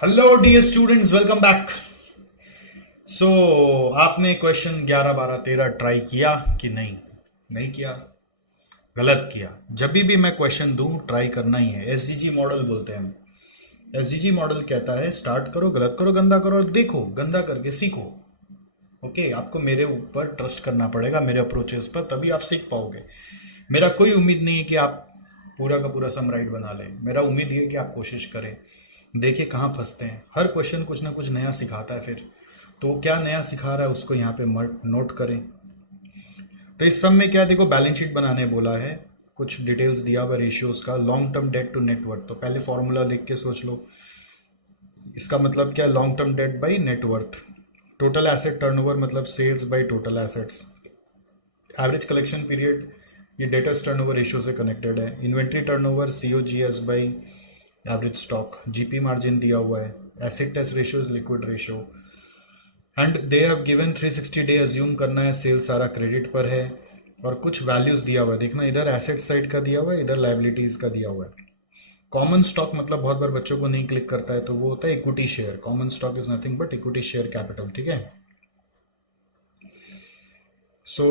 Hello dear students, welcome back. So आपने question 11 12 13 try किया कि नहीं? नहीं किया, गलत किया। जब भी मैं क्वेश्चन दूं ट्राई करना ही है। एसजीजी मॉडल बोलते हैं हम। एसजीजी मॉडल कहता है स्टार्ट करो, गलत करो, गंदा करो और देखो, गंदा करके सीखो। ओके, आपको मेरे ऊपर ट्रस्ट करना पड़ेगा, मेरे अप्रोचेस पर, तभी आप सीख पाओगे। मेरा कोई उम्मीद नहीं है कि आप पूरा का पूरा सम राइट बना लें। मेरा उम्मीद ये है कि आप कोशिश करें, देखिए कहाँ फंसते हैं। हर क्वेश्चन कुछ ना कुछ नया सिखाता है। फिर तो वो क्या नया सिखा रहा है उसको यहाँ पे नोट करें। तो इस सब में क्या, देखो बैलेंस शीट बनाने बोला है, कुछ डिटेल्स दिया हुआ रेशियोज का। Long term debt to net worth, worth पहले फॉर्मूला लिख के सोच लो। इसका मतलब क्या, long term debt by net worth. Total asset turnover मतलब sales by total assets. Average collection period, ये डेटर्स टर्नओवर रेशियो से कनेक्टेड है। Inventory turnover COGS by average stock. GP margin दिया हुआ है। Asset test ratio is liquid ratio. And they have given 360 day assume करना है, cell सारा credit पर है। और कुछ वैल्यूज दिया हुआ है, देखना इधर एसेट साइड का दिया हुआ है, इधर लाइबिलिटीज का दिया हुआ है। कॉमन स्टॉक मतलब बहुत बार बच्चों को नहीं क्लिक करता है, तो वो होता है equity share. Common stock is nothing but equity share capital. ठीक है। सो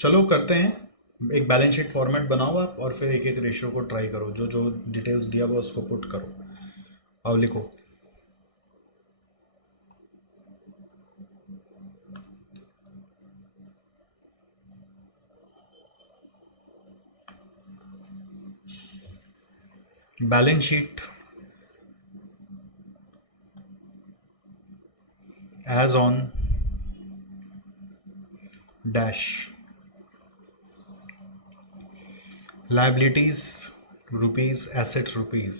चलो करते हैं। एक बैलेंस शीट फॉर्मेट बनाओ आप, और फिर एक एक रेशियो को ट्राई करो, जो जो डिटेल्स दिया हुआ उसको पुट करो और लिखो। Balance sheet as on dash liabilities rupees, assets rupees.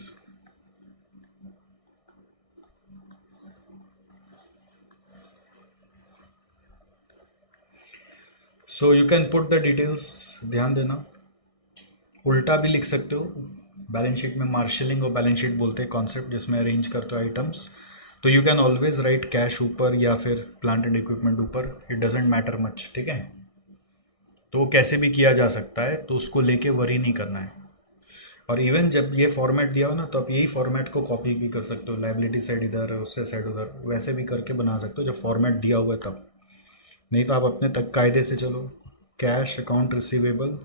So you can put the details. ध्यान देना, उल्टा भी लिख सकते हो। बैलेंस शीट में मार्शलिंग और बैलेंस शीट बोलते हैं कॉन्सेप्ट, जिसमें अरेंज करते हो आइटम्स। तो you can always write cash ऊपर या फिर प्लांट एंड इक्विपमेंट ऊपर, इट डजेंट मैटर मच। ठीक है। तो वो कैसे भी किया जा सकता है, तो उसको लेके वरी नहीं करना है। और इवन जब ये फॉर्मेट दिया हो ना, तो आप यही फॉर्मेट को कॉपी भी कर सकते हो। लाइबिलिटी साइड इधर, उससे साइड उधर, वैसे भी करके बना सकते हो जब फॉर्मेट दिया हुआ है तब। नहीं तो आप अपने तक कायदे से चलो। Cash, account receivable,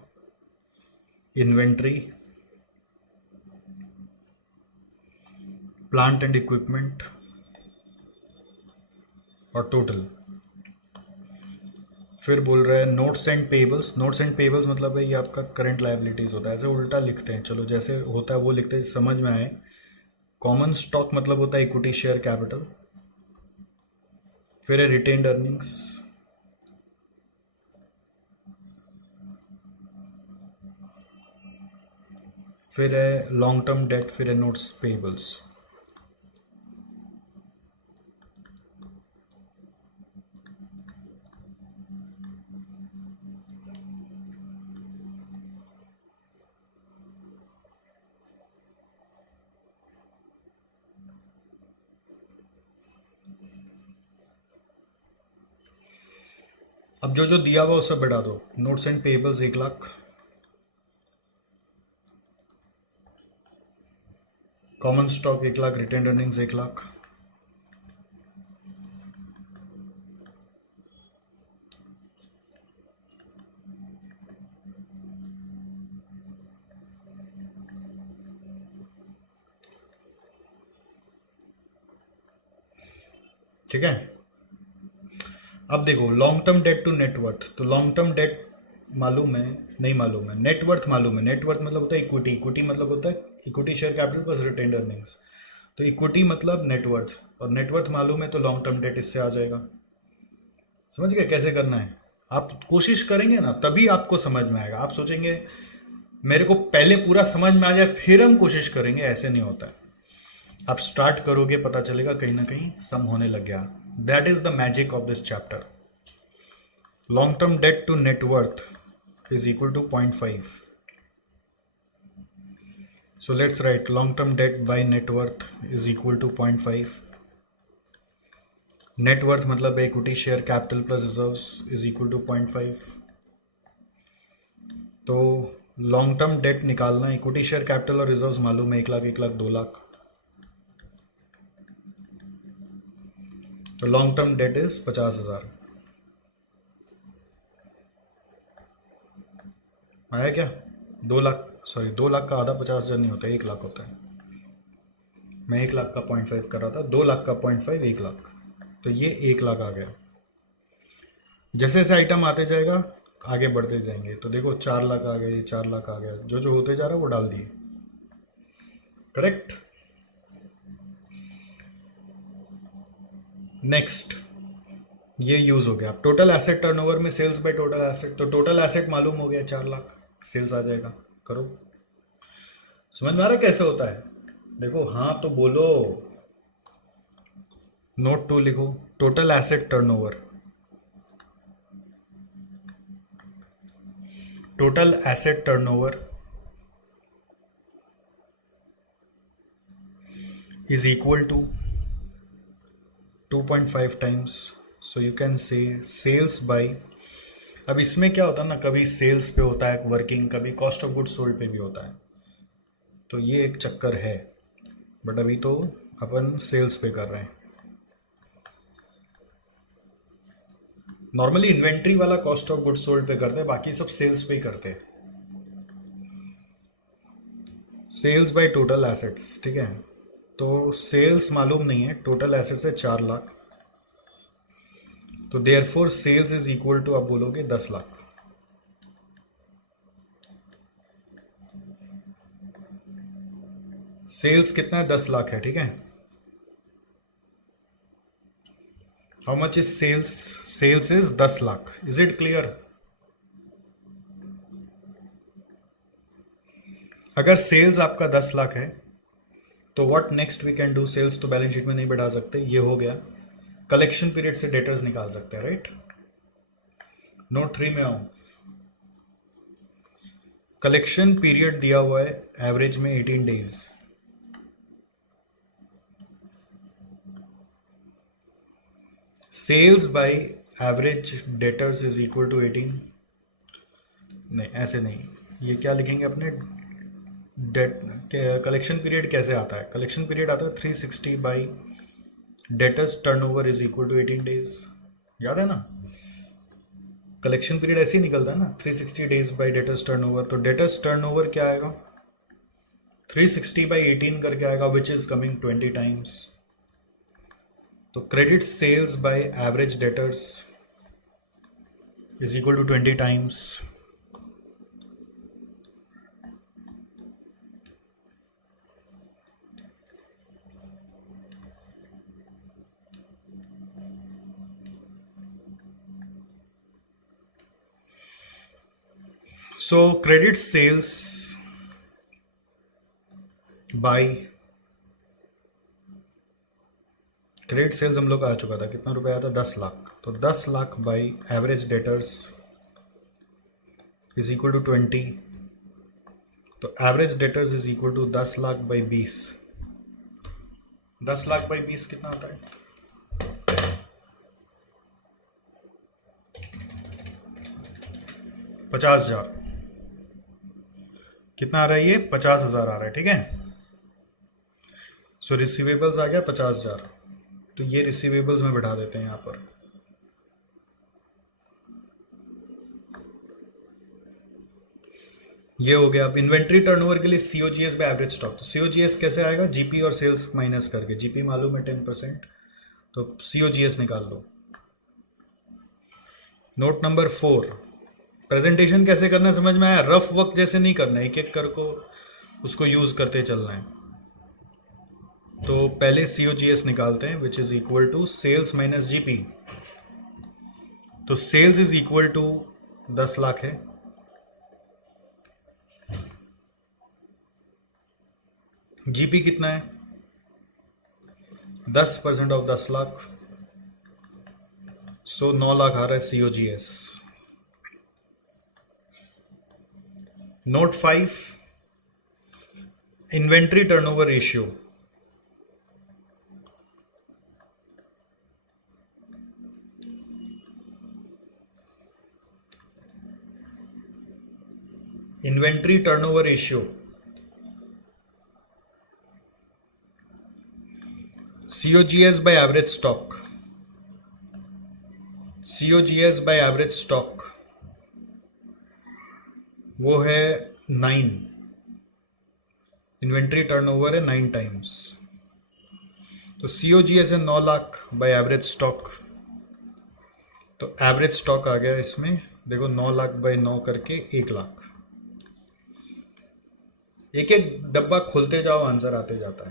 inventory, plant and equipment और टोटल। फिर बोल रहे हैं notes and payables. Notes and payables मतलब है ये आपका करंट लाइबिलिटीज होता है। ऐसे उल्टा लिखते हैं, चलो जैसे होता है वो लिखते हैं, समझ में आए। कॉमन स्टॉक मतलब होता है इक्विटी शेयर कैपिटल। फिर है रिटेन्ड अर्निंग्स। फिर है लॉन्ग टर्म डेट। फिर है नोट्स पेबल्स। अब जो जो दिया हुआ उसे बढ़ा दो। Notes and payables 1 lakh, common stock 1 lakh, retained earnings 1 lakh. ठीक है। अब देखो long term debt to net worth. Worth long term debt मालूम है, नहीं मालूम है। नेटवर्थ मालूम है। नेटवर्थ मतलब होता है इक्विटी। इक्विटी मतलब होता है equity share capital plus retained earnings. तो इक्विटी मतलब नेटवर्थ, और नेटवर्थ मालूम है तो लॉन्ग टर्म डेट इससे आ जाएगा। समझ गए कैसे करना है? आप कोशिश करेंगे ना तभी आपको समझ में आएगा। आप सोचेंगे मेरे को पहले पूरा समझ में आ जाए फिर हम कोशिश करेंगे, ऐसे नहीं होता है। आप स्टार्ट करोगे, पता चलेगा कहीं ना कहीं सम होने लग गया। That is the magic of this chapter. Long term debt to net is equal to 0.5. So let's write long term debt by net worth is equal to 0.5. Net worth मतलब equity share capital plus reserves is equal to 0.5. तो long term date निकालना, equity share capital और reserves मालूम है, 1 लाख 1 लाख 2 लाख। तो long term date is 50,000। आया क्या? 2 lakh, sorry 2 lakh का आधा 50,000 नहीं होता, 1 लाख होता है। मैं 1 लाख का 0.5 कर रहा था, 2 लाख का 0.5 1 लाख, तो ये 1 लाख आ गया। जैसे जैसे आइटम आते जाएगा आगे बढ़ते जाएंगे, तो देखो 4 लाख आ गया, ये 4 लाख आ गया, जो जो होते जा रहा है वो डाल दिए। करेक्ट। नेक्स्ट, ये यूज हो गया। अब टोटल एसेट टर्नओवर में सेल्स बाय टोटल एसेट, तो टोटल एसेट मालूम हो गया 4 लाख, सेल्स आ जाएगा। करो, समझ में आ रहा है कैसे होता है? देखो, हाँ तो बोलो, नोट 2 लिखो, total asset turnover, total asset turnover is equal to 2.5 times, so you can say sales by, अब इसमें क्या होता है ना, कभी सेल्स पे होता है वर्किंग, कभी कॉस्ट ऑफ गुड्स सोल्ड पे भी होता है, तो ये एक चक्कर है, बट अभी तो अपन सेल्स पे कर रहे हैं। नॉर्मली इन्वेंट्री वाला कॉस्ट ऑफ गुड्स सोल्ड पे करते हैं, बाकी सब सेल्स पे ही करते हैं। सेल्स बाय टोटल एसेट्स, ठीक है, तो सेल्स मालूम नहीं है, टोटल एसेट्स है 4 लाख, तो therefore sales is equal to, आप बोलोगे 10 लाख। सेल्स कितना है? 10 लाख है, ठीक है। How much is sales? Sales is 10 lakh. Is it clear? अगर सेल्स आपका 10 लाख है तो what next we can do? Sales तो बैलेंस शीट में नहीं बढ़ा सकते, ये हो गया। कलेक्शन पीरियड से डेटर्स निकाल सकते हैं, राइट। नोट 3 में आऊं, कलेक्शन पीरियड दिया हुआ है एवरेज में 18 days, sales by average debtors is equal to 18, नहीं ऐसे नहीं, ये क्या लिखेंगे अपने, डेट कलेक्शन पीरियड कैसे आता है? कलेक्शन पीरियड आता है 360 by debtors turnover is equal to 18 days, याद है ना? कलेक्शन पीरियड ऐसे ही निकलता है ना, 360 डेज बाई डेटर्स टर्नओवर, तो डेटर्स टर्नओवर क्या आएगा? 360 बाई 18 करके आएगा, विच इज कमिंग 20 टाइम्स। तो credit sales by average debtors is equal to 20 times. So credit sales by, credit sales हम लोग का आ चुका था, कितना रुपया आया था? 10 लाख, तो 10 lakh by average debtors is equal to 20, तो average debtors is equal to 10 lakh by 20। 10 lakh by 20 कितना आता है? 50,000। कितना आ रहा है ये? 50,000 आ रहा है, ठीक है। सो रिसीवेबल्स आ गया 50,000, तो ये रिसीवेबल्स में बैठा देते हैं यहाँ पर। ये हो गया। अब इन्वेंट्री टर्नओवर के लिए सीओजीएस बाय एवरेज स्टॉक, तो सीओजीएस कैसे आएगा? जीपी और सेल्स माइनस करके, जीपी मालूम है 10%, तो सीओजीएस निकाल लो। नोट नंबर 4, प्रेजेंटेशन कैसे करना है समझ में आया? रफ वर्क जैसे नहीं करना है, एक एक कर को उसको यूज करते चलना है। तो पहले सीओजीएस निकालते हैं, which is equal to sales minus GP, तो sales is equal to 10 lakh है, जीपी कितना है? 10% ऑफ 10 लाख, सो 9 लाख आ रहा है COGS. Note 5, inventory turnover ratio, inventory turnover ratio COGS by average stock, COGS by average stock वो है 9, इन्वेंट्री टर्नओवर है 9 टाइम्स, तो COGS है 9 लाख बाय एवरेज स्टॉक, तो एवरेज स्टॉक आ गया इसमें, देखो 9 लाख बाय 9 करके 1 लाख। एक एक डब्बा खोलते जाओ, आंसर आते जाता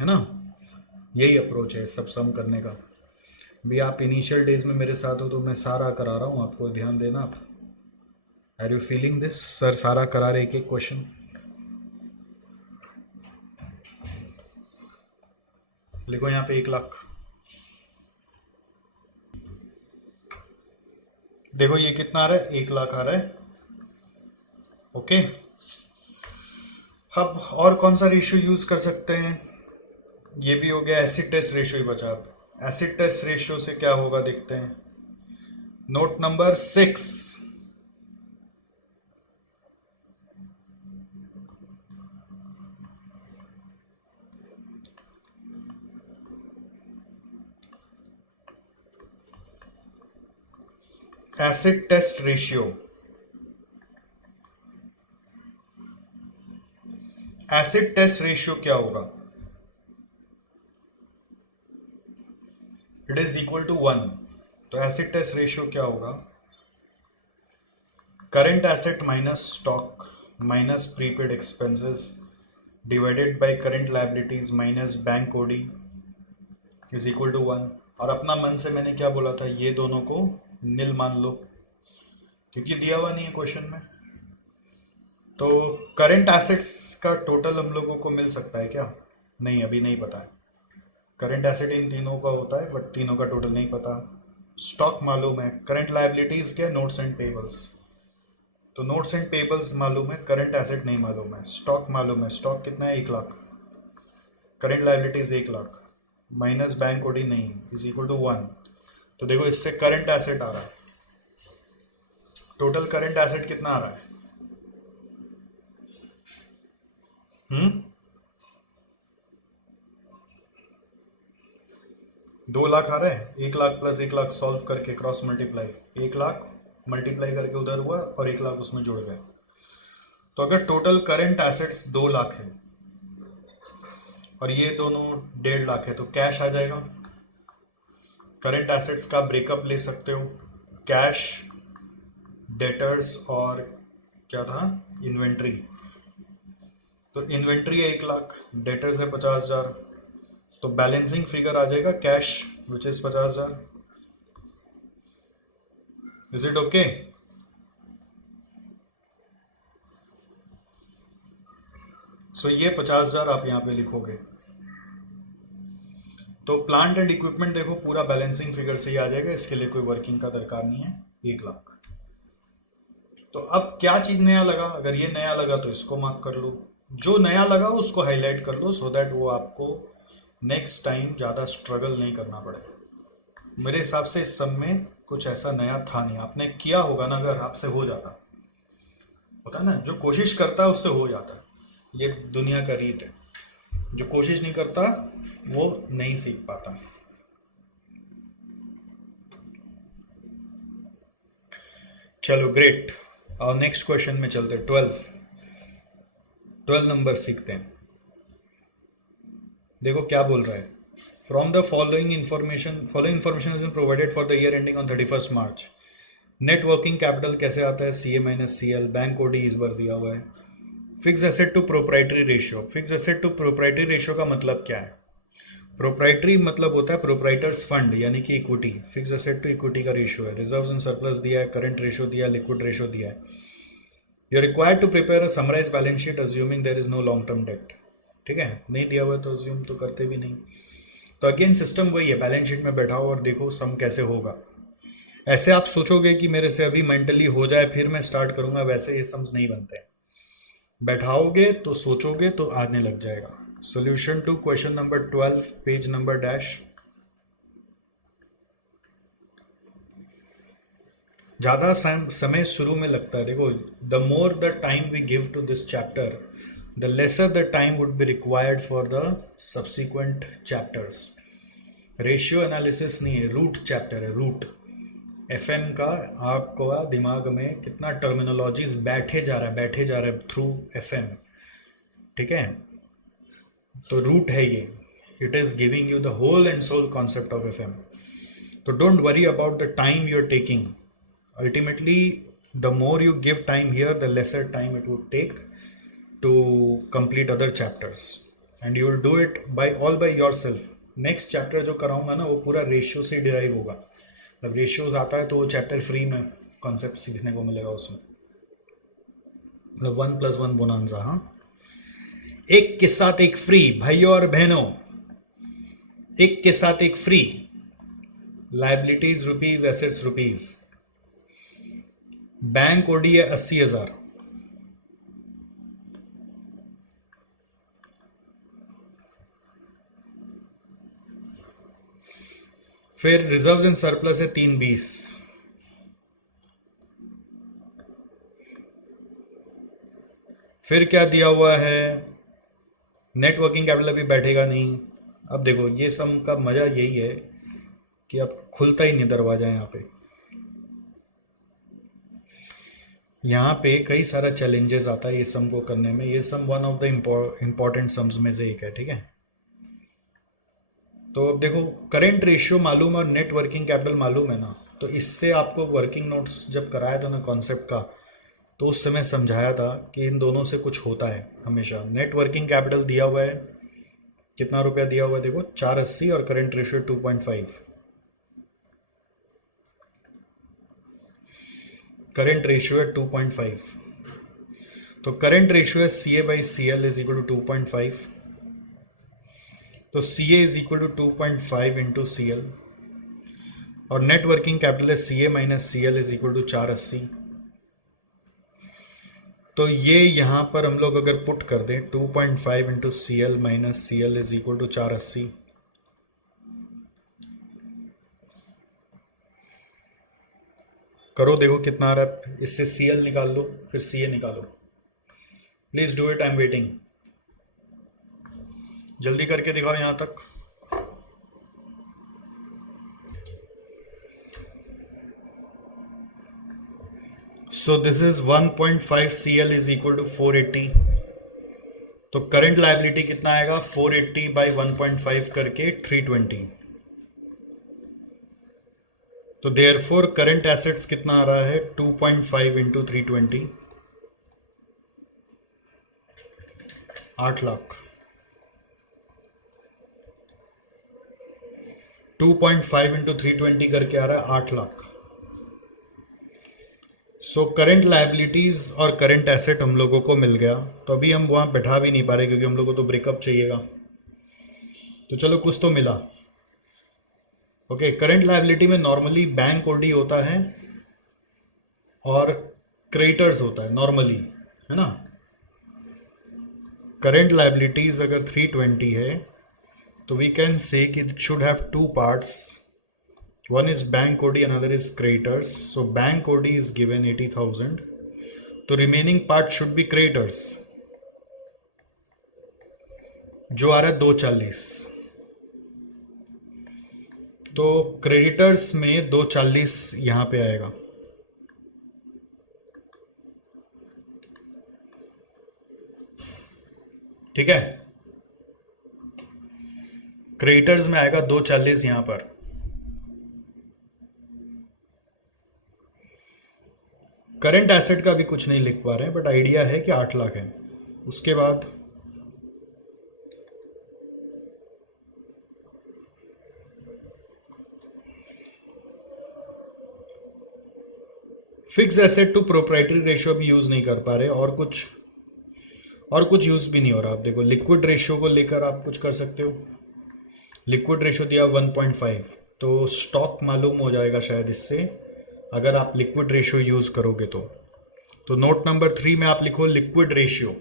है ना। यही अप्रोच है सब सम करने का भी। आप इनिशियल डेज में मेरे साथ हो तो मैं सारा करा रहा हूँ, आपको ध्यान देना आप। Are you feeling this? Sir सारा करा रहे एक एक क्वेश्चन। लिखो यहाँ पे 1 लाख। देखो ये कितना आ रहा है, 1 लाख आ रहा है। ओके, अब और कौन सा रेशियो यूज कर सकते हैं? ये भी हो गया, एसिड टेस्ट रेशियो ही बचा। अब एसिड टेस्ट रेशियो से क्या होगा देखते हैं। Note number 6, acid test ratio. Acid test ratio क्या होगा? It is equal to 1। तो एसिड टेस्ट रेशियो क्या होगा? Current asset minus stock minus prepaid expenses divided by current liabilities minus bank OD is equal to 1। और अपना मन से मैंने क्या बोला था, ये दोनों को नील मान लो क्योंकि दिया हुआ नहीं है क्वेश्चन में। तो करंट एसेट्स का टोटल हम लोगों को मिल सकता है क्या? नहीं, अभी नहीं पता है। करंट एसेट इन तीनों का होता है बट तीनों का टोटल नहीं पता। स्टॉक मालूम है, करंट लायबिलिटीज क्या? Notes and payables. तो नोट्स एंड पेबल्स मालूम है, करंट एसेट नहीं मालूम है। स्टॉक मालूम है, स्टॉक कितना है? 1 lakh. Current liabilities 1 lakh minus bank OD नहीं इज इक्वल टू 1। तो देखो इससे करंट एसेट आ रहा है, टोटल करंट एसेट कितना आ रहा है? 2 लाख आ रहा है। 1 लाख प्लस 1 लाख सॉल्व करके क्रॉस मल्टीप्लाई, 1 लाख मल्टीप्लाई करके उधर हुआ और 1 लाख उसमें जुड़ गए। तो अगर टोटल करंट एसेट्स 2 लाख है और ये दोनों 1.5 लाख है तो कैश आ जाएगा। करंट एसेट्स का ब्रेकअप ले सकते हो, कैश, डेटर्स और क्या था, इन्वेंट्री। तो इन्वेंट्री है 1 लाख, डेटर्स है 50,000, तो बैलेंसिंग फिगर आ जाएगा cash which is 50,000। Is it okay? So ये 50,000 आप यहां पे लिखोगे। तो प्लांट एंड इक्विपमेंट देखो पूरा बैलेंसिंग फिगर से ही आ जाएगा, इसके लिए कोई वर्किंग का दरकार नहीं है। 1 लाख। तो अब क्या चीज नया लगा? अगर ये नया लगा तो इसको मार्क कर लो, जो नया लगा उसको हाईलाइट कर लो सो दैट वो आपको नेक्स्ट टाइम ज़्यादा स्ट्रगल नहीं करना पड़े। मेरे हिसाब से इस सब में कुछ ऐसा नया था नहीं, आपने किया होगा ना, अगर आपसे हो जाता, होता है ना, जो कोशिश करता है उससे हो जाता है। ये दुनिया का रीत है, जो कोशिश नहीं करता वो नहीं सीख पाता। चलो ग्रेट, और नेक्स्ट क्वेश्चन में चलते। 12 नंबर सीखते हैं। देखो क्या बोल रहा है। From the following information is provided for the year ending on 31 March. Net working capital कैसे आता है? CA minus CL, bank OD इस बार दिया हुआ है। Fix asset to proprietary ratio. Fix asset to proprietary ratio का मतलब क्या है? प्रोप्राइटरी मतलब होता है प्रोप्राइटर्स फंड यानी कि equity. Fix asset to equity का रेशियो है। रिजर्व्स एंड सरप्लस दिया है, करंट रेशियो दिया है, लिक्विड रेशियो दिया है। You are required to prepare a summarise balance sheet assuming there is no long term debt. ठीक है, नहीं दिया हुआ तो अज्यूम तो करते भी नहीं। तो अगेन सिस्टम वही है, बैलेंस शीट में बैठाओ और देखो सम कैसे होगा। ऐसे आप सोचोगे कि मेरे से अभी मेंटली हो जाए फिर मैं स्टार्ट करूंगा, वैसे ये सम्स नहीं बनते। बैठाओगे तो सोचोगे तो आने लग जाएगा। Solution to question number 12, page number dash. ज़्यादा समय शुरू में लगता है। देखो, the more the time we give to this chapter the lesser the time would be required for the subsequent chapters. Ratio analysis नहीं है, रूट चैप्टर है, रूट। एफएम का आपको दिमाग में कितना टर्मिनोलॉजीज बैठे जा रहा है थ्रू एफएम, ठीक है। तो रूट है ये, it is giving you the whole and soul concept of FM. तो don't worry about the time you are taking, ultimately the more you give time here, the lesser time it would take to complete other chapters, and you will do it all by yourself. Next chapter जो कराऊंगा ना वो पूरा ratio से derive होगा। जब ratios आता है तो वो चैप्टर फ्री में कॉन्सेप्ट सीखने को मिलेगा उसमें, मतलब 1+1 बोनांजा। हाँ, एक के साथ एक फ्री, भाइयों और बहनों, एक के साथ एक फ्री। Liabilities rupees, assets rupees. Bank OD है 80,000, फिर रिजर्व्स एंड सरप्लस है 320, फिर क्या दिया हुआ है, नेट वर्किंग कैपिटल अभी बैठेगा नहीं। अब देखो ये सम का मजा यही है कि अब खुलता ही नहीं दरवाजा यहाँ पे कई सारा चैलेंजेस आता है ये सम को करने में। ये some one of the important sums में से एक है, ठीक है। तो अब देखो करेंट रेशियो मालूम और नेट वर्किंग कैपिटल मालूम है ना, तो इससे आपको वर्किंग नोट्स जब कराया था ना कॉन्सेप्ट का, तो उस समय समझाया था कि इन दोनों से कुछ होता है हमेशा। नेट वर्किंग कैपिटल दिया हुआ है, कितना रुपया दिया हुआ है देखो 480, और करेंट रेशियो 2.5। करेंट रेशियो है 2.5, तो करेंट रेशियो है CA/CL इज इक्वल टू 2.5, तो CA is equal to 2.5 into CL, और नेट वर्किंग कैपिटल है CA minus CL is equal to 480। तो ये यहाँ पर हम लोग अगर पुट कर दें 2.5 into CL minus CL is equal to 480, करो देखो कितना आ रहा है। इससे CL निकाल लो, फिर CA निकालो। Please do it, I am waiting. जल्दी करके दिखाओ यहां तक। So this is 1.5 CL is equal to 480। तो करंट लायबिलिटी कितना आएगा, 480 बाई 1.5 करके 320। तो देयरफॉर करंट एसेट्स कितना आ रहा है, 2.5 इंटू 320, 8 लाख। 2.5 इंटू 320 करके आ रहा है 8 लाख। सो करंट लायबिलिटीज और करंट एसेट हम लोगों को मिल गया। तो अभी हम वहां बैठा भी नहीं पा रहे क्योंकि हम लोगों को तो ब्रेकअप चाहिएगा। तो चलो कुछ तो मिला। ओके, करंट लायबिलिटी में नॉर्मली बैंक ओडी होता है और क्रेडिटर्स होता है नॉर्मली, है ना। करंट लायबिलिटीज अगर 320 है तो वी कैन से कि it should have two parts, one is bank OD, another is creditors. So bank OD is given 80,000, तो remaining part should be creditors जो आ रहा है 240। तो क्रेडिटर्स में 240 यहां पे आएगा, ठीक है। क्रेडिटर्स में आएगा 240 यहां पर। करंट एसेट का भी कुछ नहीं लिख पा रहे हैं, बट आइडिया है कि 8 लाख है। उसके बाद fix asset to proprietary ratio भी यूज नहीं कर पा रहे, और कुछ यूज भी नहीं हो रहा। आप देखो लिक्विड रेशियो को लेकर आप कुछ कर सकते हो। लिक्विड रेशियो दिया 1.5, तो स्टॉक मालूम हो जाएगा शायद इससे, अगर आप लिक्विड रेशियो यूज करोगे तो नोट नंबर 3 में आप लिखो liquid ratio.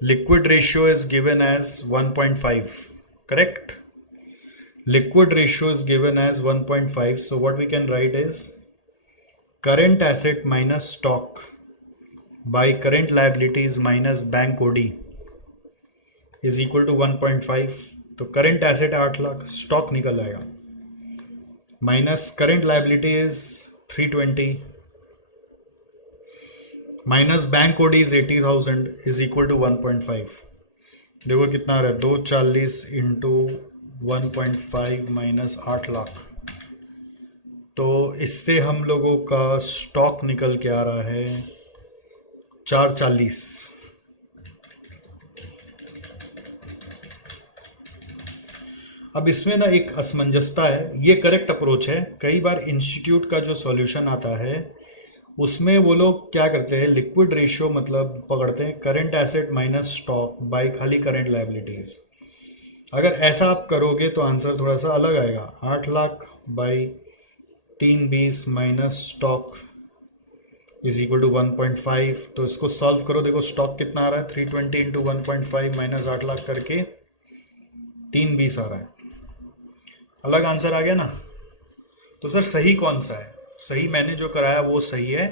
Liquid ratio is given as 1.5, correct. Liquid ratio is given as 1.5, so what we can write is current asset minus stock by current liabilities minus bank OD is equal to 1.5। तो current asset 8 lakh, stock निकल आएगा minus current liability is 320 minus bank OD is 80,000 is equal to 1.5। देखो कितना आ रहा है, 240 into 1.5 minus 8 lakh. तो इससे हम लोगों का स्टॉक निकल के आ रहा है 440। अब इसमें ना एक असमंजसता है, ये करेक्ट अप्रोच है। कई बार इंस्टीट्यूट का जो सॉल्यूशन आता है उसमें वो लोग क्या करते हैं, लिक्विड रेशियो मतलब पकड़ते हैं current asset minus stock by खाली करंट लायबिलिटीज। अगर ऐसा आप करोगे तो आंसर थोड़ा सा अलग आएगा। 8 lakh by 320 minus stock is equal to 1.5। तो इसको सॉल्व करो, देखो स्टॉक कितना आ रहा है, 320 इंटू 1.5 माइनस 8 लाख करके 320 आ रहा है। अलग आंसर आ गया ना। तो सर सही कौन सा है? सही मैंने जो कराया वो सही है।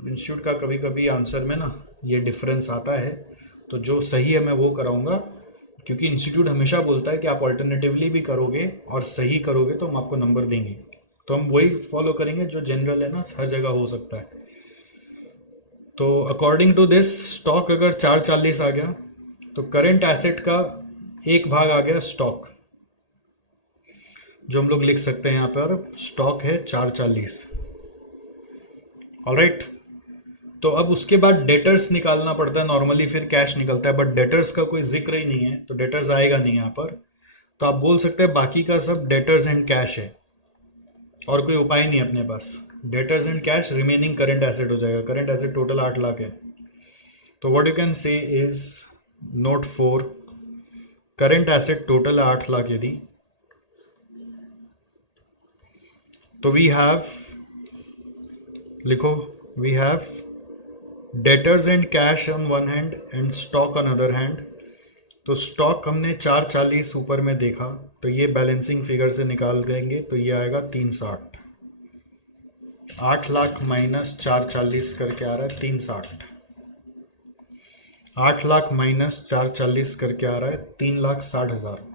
इंस्टीट्यूट का कभी कभी आंसर में ना ये डिफरेंस आता है, तो जो सही है मैं वो कराऊंगा, क्योंकि इंस्टीट्यूट हमेशा बोलता है कि आप ऑल्टरनेटिवली भी करोगे और सही करोगे तो हम आपको नंबर देंगे। तो हम वही फॉलो करेंगे जो जनरल है ना, हर जगह हो सकता है। तो अकॉर्डिंग टू दिस स्टॉक अगर 440 आ गया तो करेंट एसेट का एक भाग आ गया स्टॉक, जो हम लोग लिख सकते हैं यहाँ पर स्टॉक है 440। ऑलराइट, तो अब उसके बाद डेटर्स निकालना पड़ता है नॉर्मली, फिर कैश निकलता है, बट डेटर्स का कोई जिक्र ही नहीं है तो डेटर्स आएगा नहीं यहाँ पर। तो आप बोल सकते हैं बाकी का सब डेटर्स एंड कैश है, और कोई उपाय नहीं अपने पास। Debtors and cash remaining current asset हो जाएगा। करंट एसेट टोटल 8 लाख है। तो what you can say is note 4, current asset total 8 lakh यदि, तो वी हैव, लिखो, we have debtors and cash on one hand and stock on other hand. तो stock हमने 440 ऊपर में देखा, तो ये बैलेंसिंग फिगर से निकाल देंगे तो ये आएगा 360। 8 लाख माइनस 440 करके आ रहा है 360। 8 लाख माइनस 440 करके आ रहा है 3,60,000।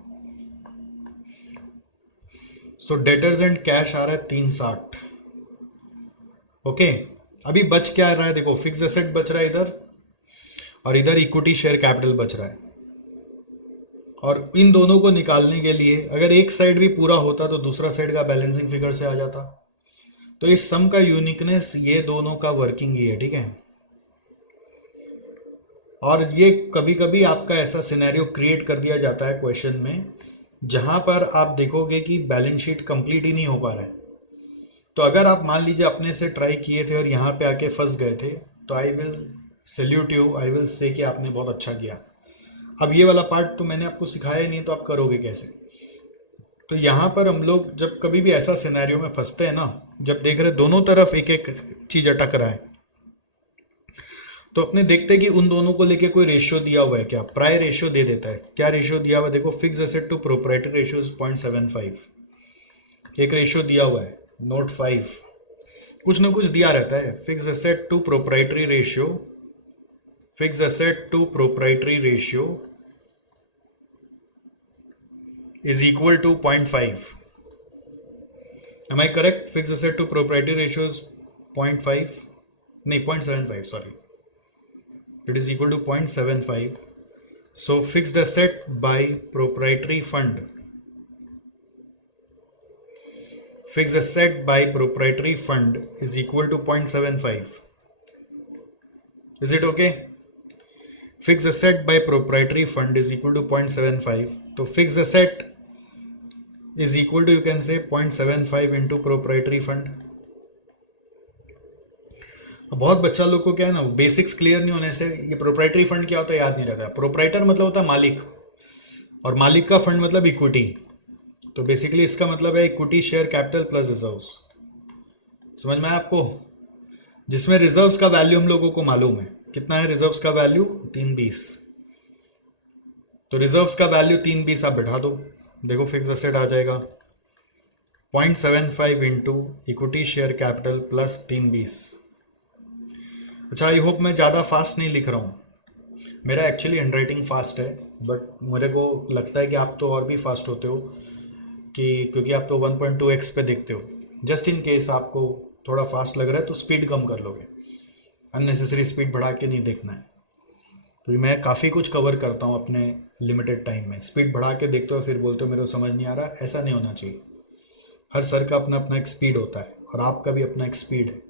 सो डेटर्स एंड कैश आ रहा है 360। ओके, अभी बच क्या रहा है, देखो फिक्स एसेट बच रहा है इधर, और इधर इक्विटी शेयर कैपिटल बच रहा है। और इन दोनों को निकालने के लिए अगर एक साइड भी पूरा होता तो दूसरा साइड का बैलेंसिंग फिगर से आ जाता। तो इस सम का यूनिकनेस ये दोनों का वर्किंग ही है, ठीक है। और ये कभी कभी आपका ऐसा सिनेरियो क्रिएट कर दिया जाता है क्वेश्चन में, जहां पर आप देखोगे कि बैलेंस शीट कंप्लीट ही नहीं हो पा रहा है। तो अगर आप मान लीजिए अपने से ट्राई किए थे और यहाँ पे आके फंस गए थे, तो I will salute you, I will say कि आपने बहुत अच्छा किया। अब ये वाला पार्ट तो मैंने आपको सिखाया ही नहीं, तो आप करोगे कैसे? तो यहाँ पर हम लोग जब कभी भी ऐसा सिनेरियो में फंसते हैं ना, जब देख रहे दोनों तरफ एक एक चीज अटक रहा है, तो अपने देखते हैं कि उन दोनों को लेके कोई रेशियो दिया हुआ है क्या। प्राय रेशियो दे देता है। क्या रेशियो दिया हुआ है, देखो fix asset to proprietary ratio is 0.75। एक रेशियो दिया हुआ है नोट 5, कुछ ना कुछ दिया रहता है। Fix asset to proprietary ratio, fix asset to proprietary ratio is equal to 0.5. Am I correct? Fixed asset to proprietary ratio is 0.5, नहीं 0.75, sorry. It is equal to 0.75. So fixed asset by proprietary fund, fixed asset by proprietary fund is equal to 0.75. Is it okay? Fixed asset by proprietary fund is equal to 0.75. तो fixed asset is equal to, you can say 0.75 into proprietary fund. बहुत बच्चा लोग को क्या है ना, basics clear नहीं होने से ये प्रोप्राइटरी फंड क्या होता है याद नहीं रहता। प्रोप्राइटर मतलब होता है मालिक, और मालिक का फंड मतलब इक्विटी। तो बेसिकली इसका मतलब है equity share capital plus reserves. समझ में आया आपको? जिसमें रिजर्व्स का वैल्यू हम लोगों को मालूम है कितना है। रिजर्व्स का वैल्यू 320, तो रिजर्व्स का वैल्यू 320 आप बैठा दो, देखो फिक्स एसेट आ जाएगा 0.75 into equity share capital plus 320। अच्छा, आई होप मैं ज़्यादा फास्ट नहीं लिख रहा हूँ। मेरा एक्चुअली हैंडराइटिंग फास्ट है, बट मेरे को लगता है कि आप तो और भी फास्ट होते हो, कि क्योंकि आप तो 1.2x पे देखते हो, जस्ट इन केस आपको थोड़ा फास्ट लग रहा है तो स्पीड कम कर लोगे, अननेसेसरी स्पीड बढ़ा के नहीं देखना है। तो मैं काफ़ी कुछ कवर करता हूँ अपने लिमिटेड टाइम में, स्पीड बढ़ा के देखते हो फिर बोलते हो मेरे को समझ नहीं आ रहा, ऐसा नहीं होना चाहिए। हर सर का अपना अपना एक स्पीड होता है और आपका भी अपना एक स्पीड है।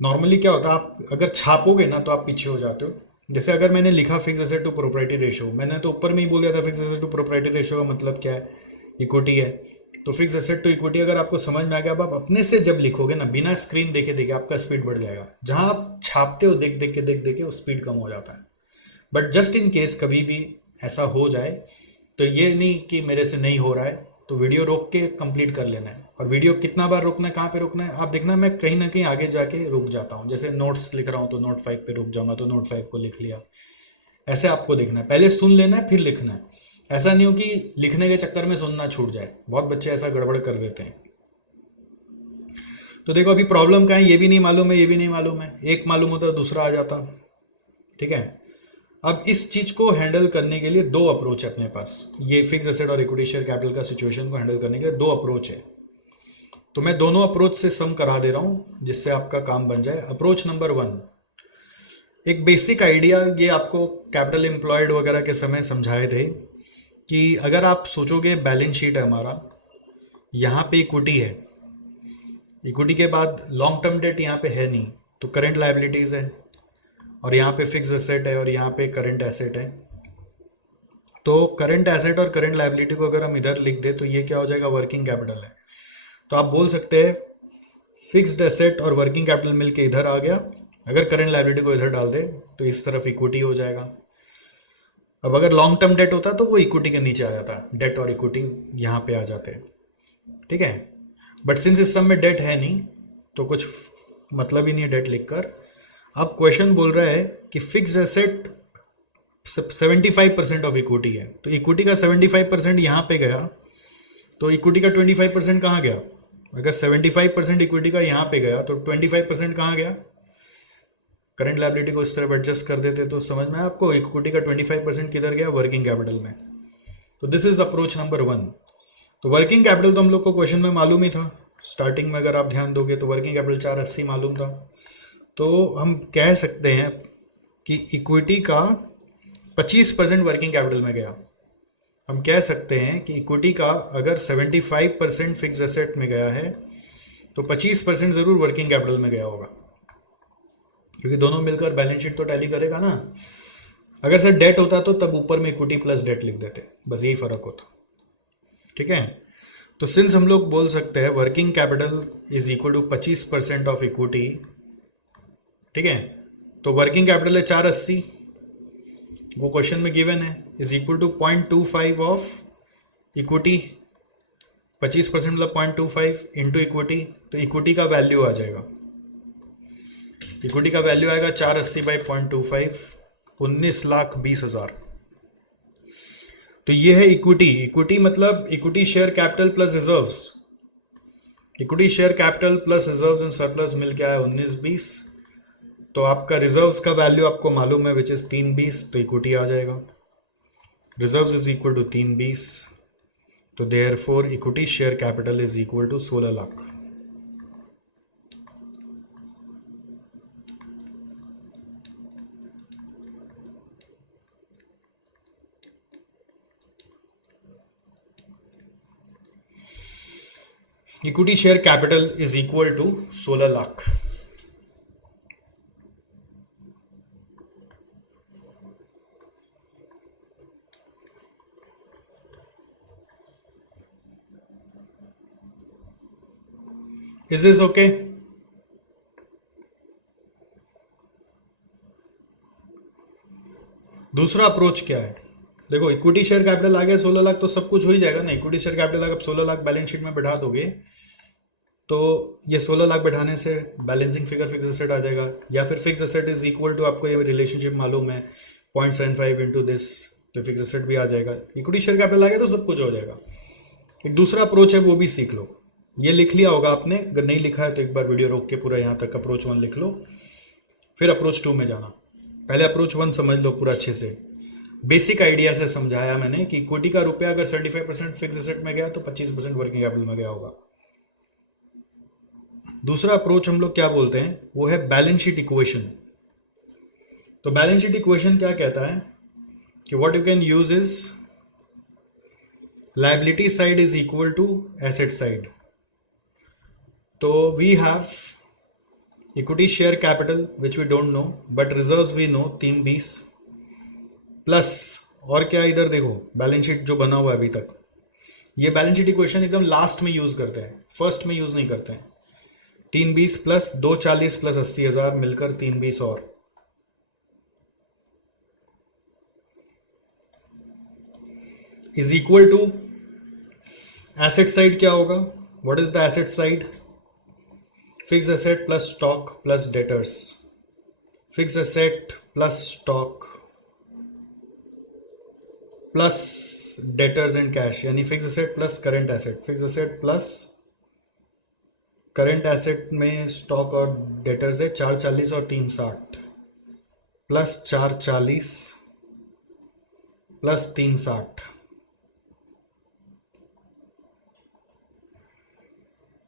नॉर्मली क्या होता है, आप अगर छापोगे ना तो आप पीछे हो जाते हो। जैसे अगर मैंने लिखा fix asset to proprietary ratio, मैंने तो ऊपर में ही बोल दिया था fix asset to proprietary ratio का मतलब क्या है, इक्विटी है। तो फिक्स एसेट टू इक्विटी अगर आपको समझ में आ गया, अब आप अपने से जब लिखोगे ना बिना स्क्रीन देखे देखे आपका स्पीड बढ़ जाएगा। जहां आप छापते हो देख देख के वो स्पीड कम हो जाता है। बट जस्ट इन केस कभी भी ऐसा हो जाए तो ये नहीं कि मेरे से नहीं हो रहा है, तो वीडियो रोक के कंप्लीट कर लेना है। और वीडियो कितना बार रोकना है, कहाँ पे रोकना है, आप देखना मैं कहीं ना कहीं आगे जाके रुक जाता हूँ। जैसे नोट्स लिख रहा हूँ तो नोट 5 पे रुक जाऊंगा तो नोट 5 को लिख लिया। ऐसे आपको देखना है, पहले सुन लेना है फिर लिखना है। ऐसा नहीं हो कि लिखने के चक्कर में सुनना छूट जाए, बहुत बच्चे ऐसा गड़बड़ कर देते हैं। तो देखो अभी प्रॉब्लम कहाँ है, ये भी नहीं मालूम है, ये भी नहीं मालूम है, एक मालूम होता दूसरा आ जाता। ठीक है, अब इस चीज को हैंडल करने के लिए दो अप्रोच है अपने पास। ये फिक्स एसेट और इक्विटी शेयर कैपिटल का सिचुएशन को हैंडल करने के लिए दो अप्रोच है। तो मैं दोनों अप्रोच से सम करा दे रहा हूं जिससे आपका काम बन जाए। अप्रोच नंबर 1, एक बेसिक आइडिया ये आपको कैपिटल एम्प्लॉयड वगैरह के समय समझाए थे कि अगर आप सोचोगे बैलेंस शीट है हमारा, यहाँ पे इक्विटी है, इक्विटी के बाद लॉन्ग टर्म डेट यहाँ पे है नहीं, तो करंट लायबिलिटीज है, और यहाँ पे फिक्स एसेट है और यहाँ पे करंट एसेट है। तो करंट एसेट और करंट लायबिलिटी को अगर हम इधर लिख दे तो ये क्या हो जाएगा, वर्किंग कैपिटल है। तो आप बोल सकते हैं फिक्स्ड एसेट और वर्किंग कैपिटल मिलके इधर आ गया, अगर करंट लायबिलिटी को इधर डाल दे तो इस तरफ इक्विटी हो जाएगा। अब अगर लॉन्ग टर्म डेट होता तो वो इक्विटी के नीचे आ जाता, डेट और इक्विटी यहाँ पे आ जाते हैं। ठीक है, बट सिंस इस सब में डेट है नहीं तो कुछ मतलब ही नहीं है डेट लिखकर। अब क्वेश्चन बोल रहा है कि फिक्स एसेट 75% ऑफ इक्विटी है, तो इक्विटी का 75% यहाँ पे गया तो इक्विटी का 25% कहाँ गया। अगर 75% इक्विटी का यहाँ पे गया तो 25% कहाँ गया, करंट लायबिलिटी को इस तरफ एडजस्ट कर देते तो समझ में आपको, इक्विटी का 25% किधर गया, वर्किंग कैपिटल में। तो दिस इज अप्रोच नंबर 1। तो वर्किंग कैपिटल तो हम लोग को क्वेश्चन में मालूम ही था, स्टार्टिंग में अगर आप ध्यान दोगे तो वर्किंग कैपिटल 480 मालूम था। तो हम कह सकते हैं कि इक्विटी का 25% वर्किंग कैपिटल में गया। हम कह सकते हैं कि इक्विटी का अगर 75% फिक्स एसेट में गया है तो 25% ज़रूर वर्किंग कैपिटल में गया होगा, क्योंकि दोनों मिलकर बैलेंस शीट तो टैली करेगा ना। अगर सर डेट होता तो तब ऊपर में इक्विटी प्लस डेट लिख देते, बस यही फ़र्क होता। ठीक है, तो सिंस हम लोग बोल सकते हैं working capital is equal to 25% of equity. ठीक है, तो वर्किंग कैपिटल है 480, वो क्वेश्चन में गिवन है, is equal to 0.25 of equity. 25% मतलब 0.25 इंटू इक्विटी, तो इक्विटी का वैल्यू आ जाएगा, इक्विटी का वैल्यू आएगा 480 बाई 0.25, 19,20,000। तो ये है इक्विटी। इक्विटी मतलब equity share capital plus reserves, equity share capital plus reserves and surplus मिल के आया 19,20। तो आपका रिजर्व्स का वैल्यू आपको मालूम है विच इज 320, तो इक्विटी आ जाएगा। रिजर्व्स इज इक्वल टू 320, तो therefore equity share capital is equal to 16 lakh. Equity share capital is equal to 16 lakh. Is this okay? दूसरा अप्रोच क्या है, देखो इक्विटी शेयर कैपिटल आ गया 16 लाख तो सब कुछ हो ही जाएगा ना। इक्विटी शेयर कैपिटल अगर 16 लाख बैलेंस शीट में बैठा दोगे तो ये 16 लाख बैठाने से बैलेंसिंग फिगर फिक्स एसेट आ जाएगा, या फिर fix asset is equal to, आपको ये रिलेशनशिप मालूम है 0.75 इंटू दिस, तो फिक्स एसेट भी आ जाएगा। इक्विटी शेयर कैपिटल आ गया तो सब कुछ हो जाएगा। एक दूसरा अप्रोच है वो भी सीख लो, ये लिख लिया होगा आपने, अगर नहीं लिखा है तो एक बार वीडियो रोक के पूरा यहाँ तक अप्रोच 1 लिख लो, फिर अप्रोच 2 में जाना। पहले अप्रोच 1 समझ लो पूरा अच्छे से। बेसिक आइडिया से समझाया मैंने कि इक्विटी का रुपया अगर 75% फिक्स एसेट में गया तो 25% वर्किंग कैपिटल में गया होगा। दूसरा अप्रोच हम लोग क्या बोलते हैं, वो है बैलेंस शीट इक्वेशन। तो बैलेंस शीट इक्वेशन क्या कहता है कि what you can use is liability side is equal to asset side. तो we have equity share capital which we don't know but reserves we know 320 plus और क्या, इधर देखो बैलेंस शीट जो बना हुआ है अभी तक, ये बैलेंस शीट इक्वेशन एकदम लास्ट में यूज करते हैं, फर्स्ट में यूज नहीं करते हैं। 320 प्लस 240 प्लस 80,000 मिलकर 320 और is equal to asset side क्या होगा, what is the asset side, fix asset plus stock plus debtors, fix asset plus stock plus debtors and cash, यानी fix asset plus current asset, fix asset plus current asset में stock और debtors है 440 और 360 plus 440 plus 360।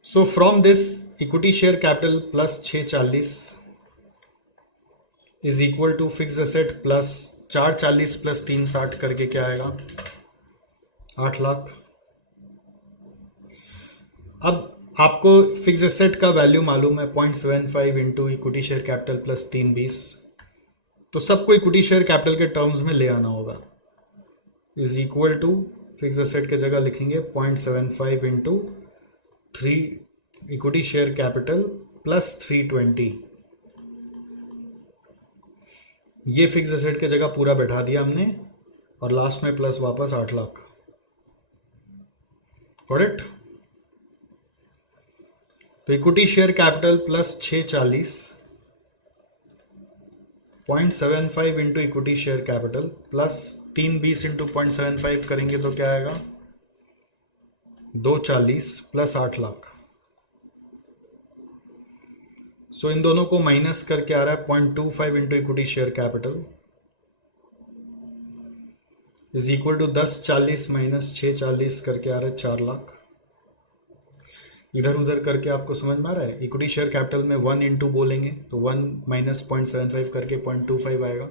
So from this equity share capital plus 640 is equal to fix asset plus 440 plus 360 करके क्या आएगा, 8 लाख। अब आपको फिक्स एसेट का वैल्यू मालूम है 0.75 into equity share capital plus 320, तो सबको इक्विटी शेयर कैपिटल के टर्म्स में ले आना होगा, is equal to fix asset के जगह लिखेंगे 0.75 into 3 equity share capital plus 320, ये फिक्स एसेट के जगह पूरा बैठा दिया हमने और लास्ट में प्लस वापस 8 लाख। करेक्ट। तो equity share capital plus 640 0.75 into equity share capital plus 320 into 0.75 करेंगे तो क्या आएगा, 240 प्लस 8 लाख। सो इन दोनों को माइनस करके आ रहा है 0.25 into equity share capital is equal to 1040 minus 640 करके आ रहा है 4 लाख। इधर उधर करके आपको समझ में आ रहा है, इक्विटी शेयर कैपिटल में 1 इंटू बोलेंगे तो 1 माइनस 0.75 करके 0.25 आएगा,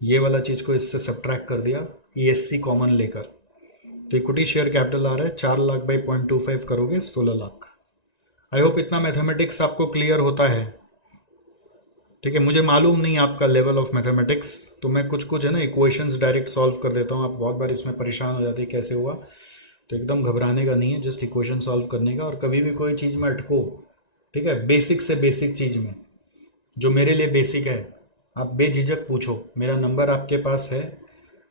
ये वाला चीज़ को इससे सब्ट्रैक्ट कर दिया ESC कॉमन लेकर, तो इक्विटी शेयर कैपिटल आ रहा है 4 लाख बाई 0.25 करोगे 16 लाख। आई होप इतना मैथमेटिक्स आपको क्लियर होता है। ठीक है, मुझे मालूम नहीं आपका लेवल ऑफ मैथमेटिक्स, तो मैं कुछ कुछ है ना इक्वेशंस डायरेक्ट सॉल्व कर देता हूँ, आप बहुत बार इसमें परेशान हो जाते हैं कैसे हुआ, तो एकदम घबराने का नहीं है, जस्ट इक्वेशन सॉल्व करने का। और कभी भी कोई चीज़ में अटको, ठीक है, बेसिक से बेसिक चीज़ में जो मेरे लिए बेसिक है, आप बेझिझक पूछो, मेरा नंबर आपके पास है,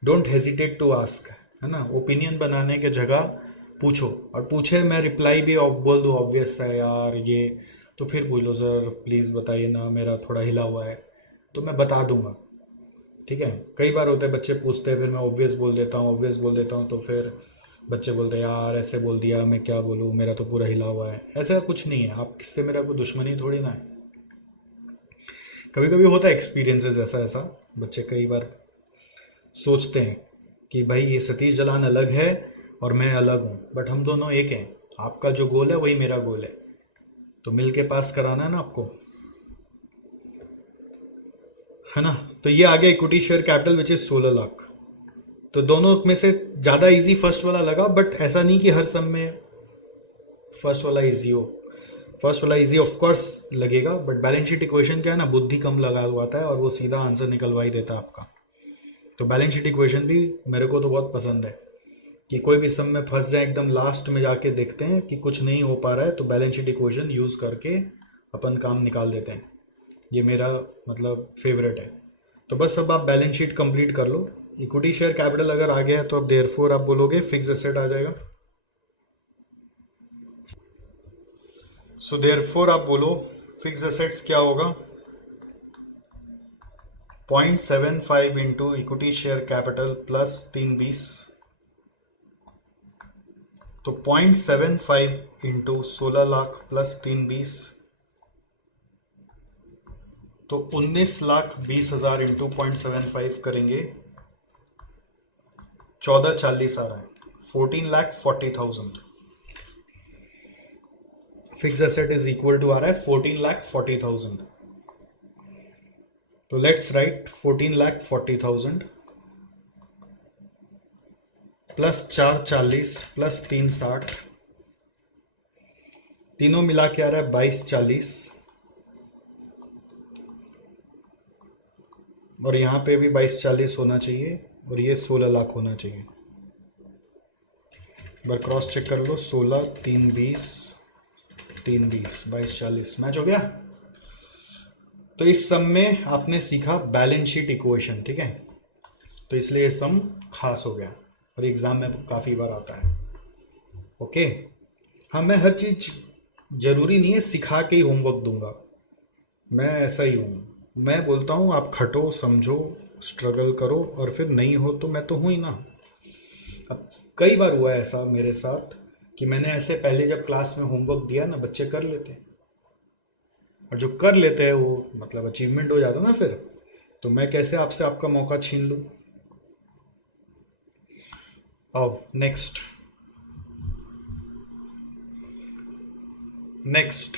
डोंट हेजिटेट टू आस्क, है ना, ओपिनियन बनाने के जगह पूछो, और पूछे मैं रिप्लाई भी बोल दूँ ऑब्वियस है यार ये, तो फिर बोलो सर प्लीज़ बताइए ना मेरा थोड़ा हिला हुआ है, तो मैं बता दूंगा। ठीक है, कई बार होते हैं बच्चे पूछते हैं, फिर मैं ऑब्वियस बोल देता हूँ, ऑब्वियस बोल देता हूँ, तो फिर बच्चे बोलते हैं यार ऐसे बोल दिया, मैं क्या बोलूँ, मेरा तो पूरा हिला हुआ है। ऐसा कुछ नहीं है, आप किससे, मेरा कोई दुश्मनी थोड़ी ना है। कभी कभी होता है एक्सपीरियंसेस ऐसा ऐसा, बच्चे कई बार सोचते हैं कि भाई ये सतीश जलान अलग है और मैं अलग हूँ, बट हम दोनों एक हैं, आपका जो गोल है वही मेरा गोल है, तो मिल के पास कराना है ना आपको, है ना। तो ये आ गया equity share capital which is 16 lakh. तो दोनों में से ज़्यादा इजी फर्स्ट वाला लगा, बट ऐसा नहीं कि हर सम में फर्स्ट वाला इजी हो, फर्स्ट वाला इजी ऑफ कोर्स लगेगा, बट बैलेंस शीट इक्वेशन क्या है ना, बुद्धि कम लगा हुआ आता है और वो सीधा आंसर निकलवा ही देता है आपका। तो बैलेंस शीट इक्वेशन भी मेरे को तो बहुत पसंद है, कि कोई भी सम में फंस जाए एकदम लास्ट में जाके देखते हैं कि कुछ नहीं हो पा रहा है, तो बैलेंस शीट इक्वेशन यूज़ करके अपन काम निकाल देते हैं, ये मेरा मतलब फेवरेट है। तो बस अब आप बैलेंस शीट कंप्लीट कर लो। इक्विटी शेयर कैपिटल अगर आ गया तो अब देयरफॉर आप बोलोगे फिक्स एसेट आ जाएगा, सो देयरफॉर आप बोलो फिक्स एसेट्स क्या होगा, 0.75 into equity share capital plus 320, तो 0.75 इंटू 16 लाख प्लस 320, तो 19 लाख 20 हज़ार इंटू 0.75 करेंगे 1440 आ रहा है, 14,40,000। Fix asset is equal to आ रहा है 14,40,000। तो लेट्स राइट 14,40,000 प्लस 440 प्लस 360, तीनों मिला के आ रहा है 2240, और यहां पे भी 2240 होना चाहिए, और ये 16 लाख होना चाहिए। एक बार क्रॉस चेक कर लो, 16 3 20 3 20 2240 मैच हो गया। तो इस सम में आपने सीखा बैलेंस शीट इक्वेशन, ठीक है, तो इसलिए ये सम खास हो गया और एग्जाम में काफ़ी बार आता है। ओके, हाँ, मैं हर चीज़ जरूरी नहीं है सिखा के ही होमवर्क दूंगा, मैं ऐसा ही हूँ। मैं बोलता हूँ आप खटो, समझो, स्ट्रगल करो, और फिर नहीं हो तो मैं तो हूँ ही ना। अब कई बार हुआ है ऐसा मेरे साथ कि मैंने ऐसे पहले जब क्लास में होमवर्क दिया ना, बच्चे कर लेते हैं, और जो कर लेते हैं वो मतलब अचीवमेंट हो जाता ना फिर, तो मैं कैसे आपसे आपका मौका छीन लूँ। आओ नेक्स्ट नेक्स्ट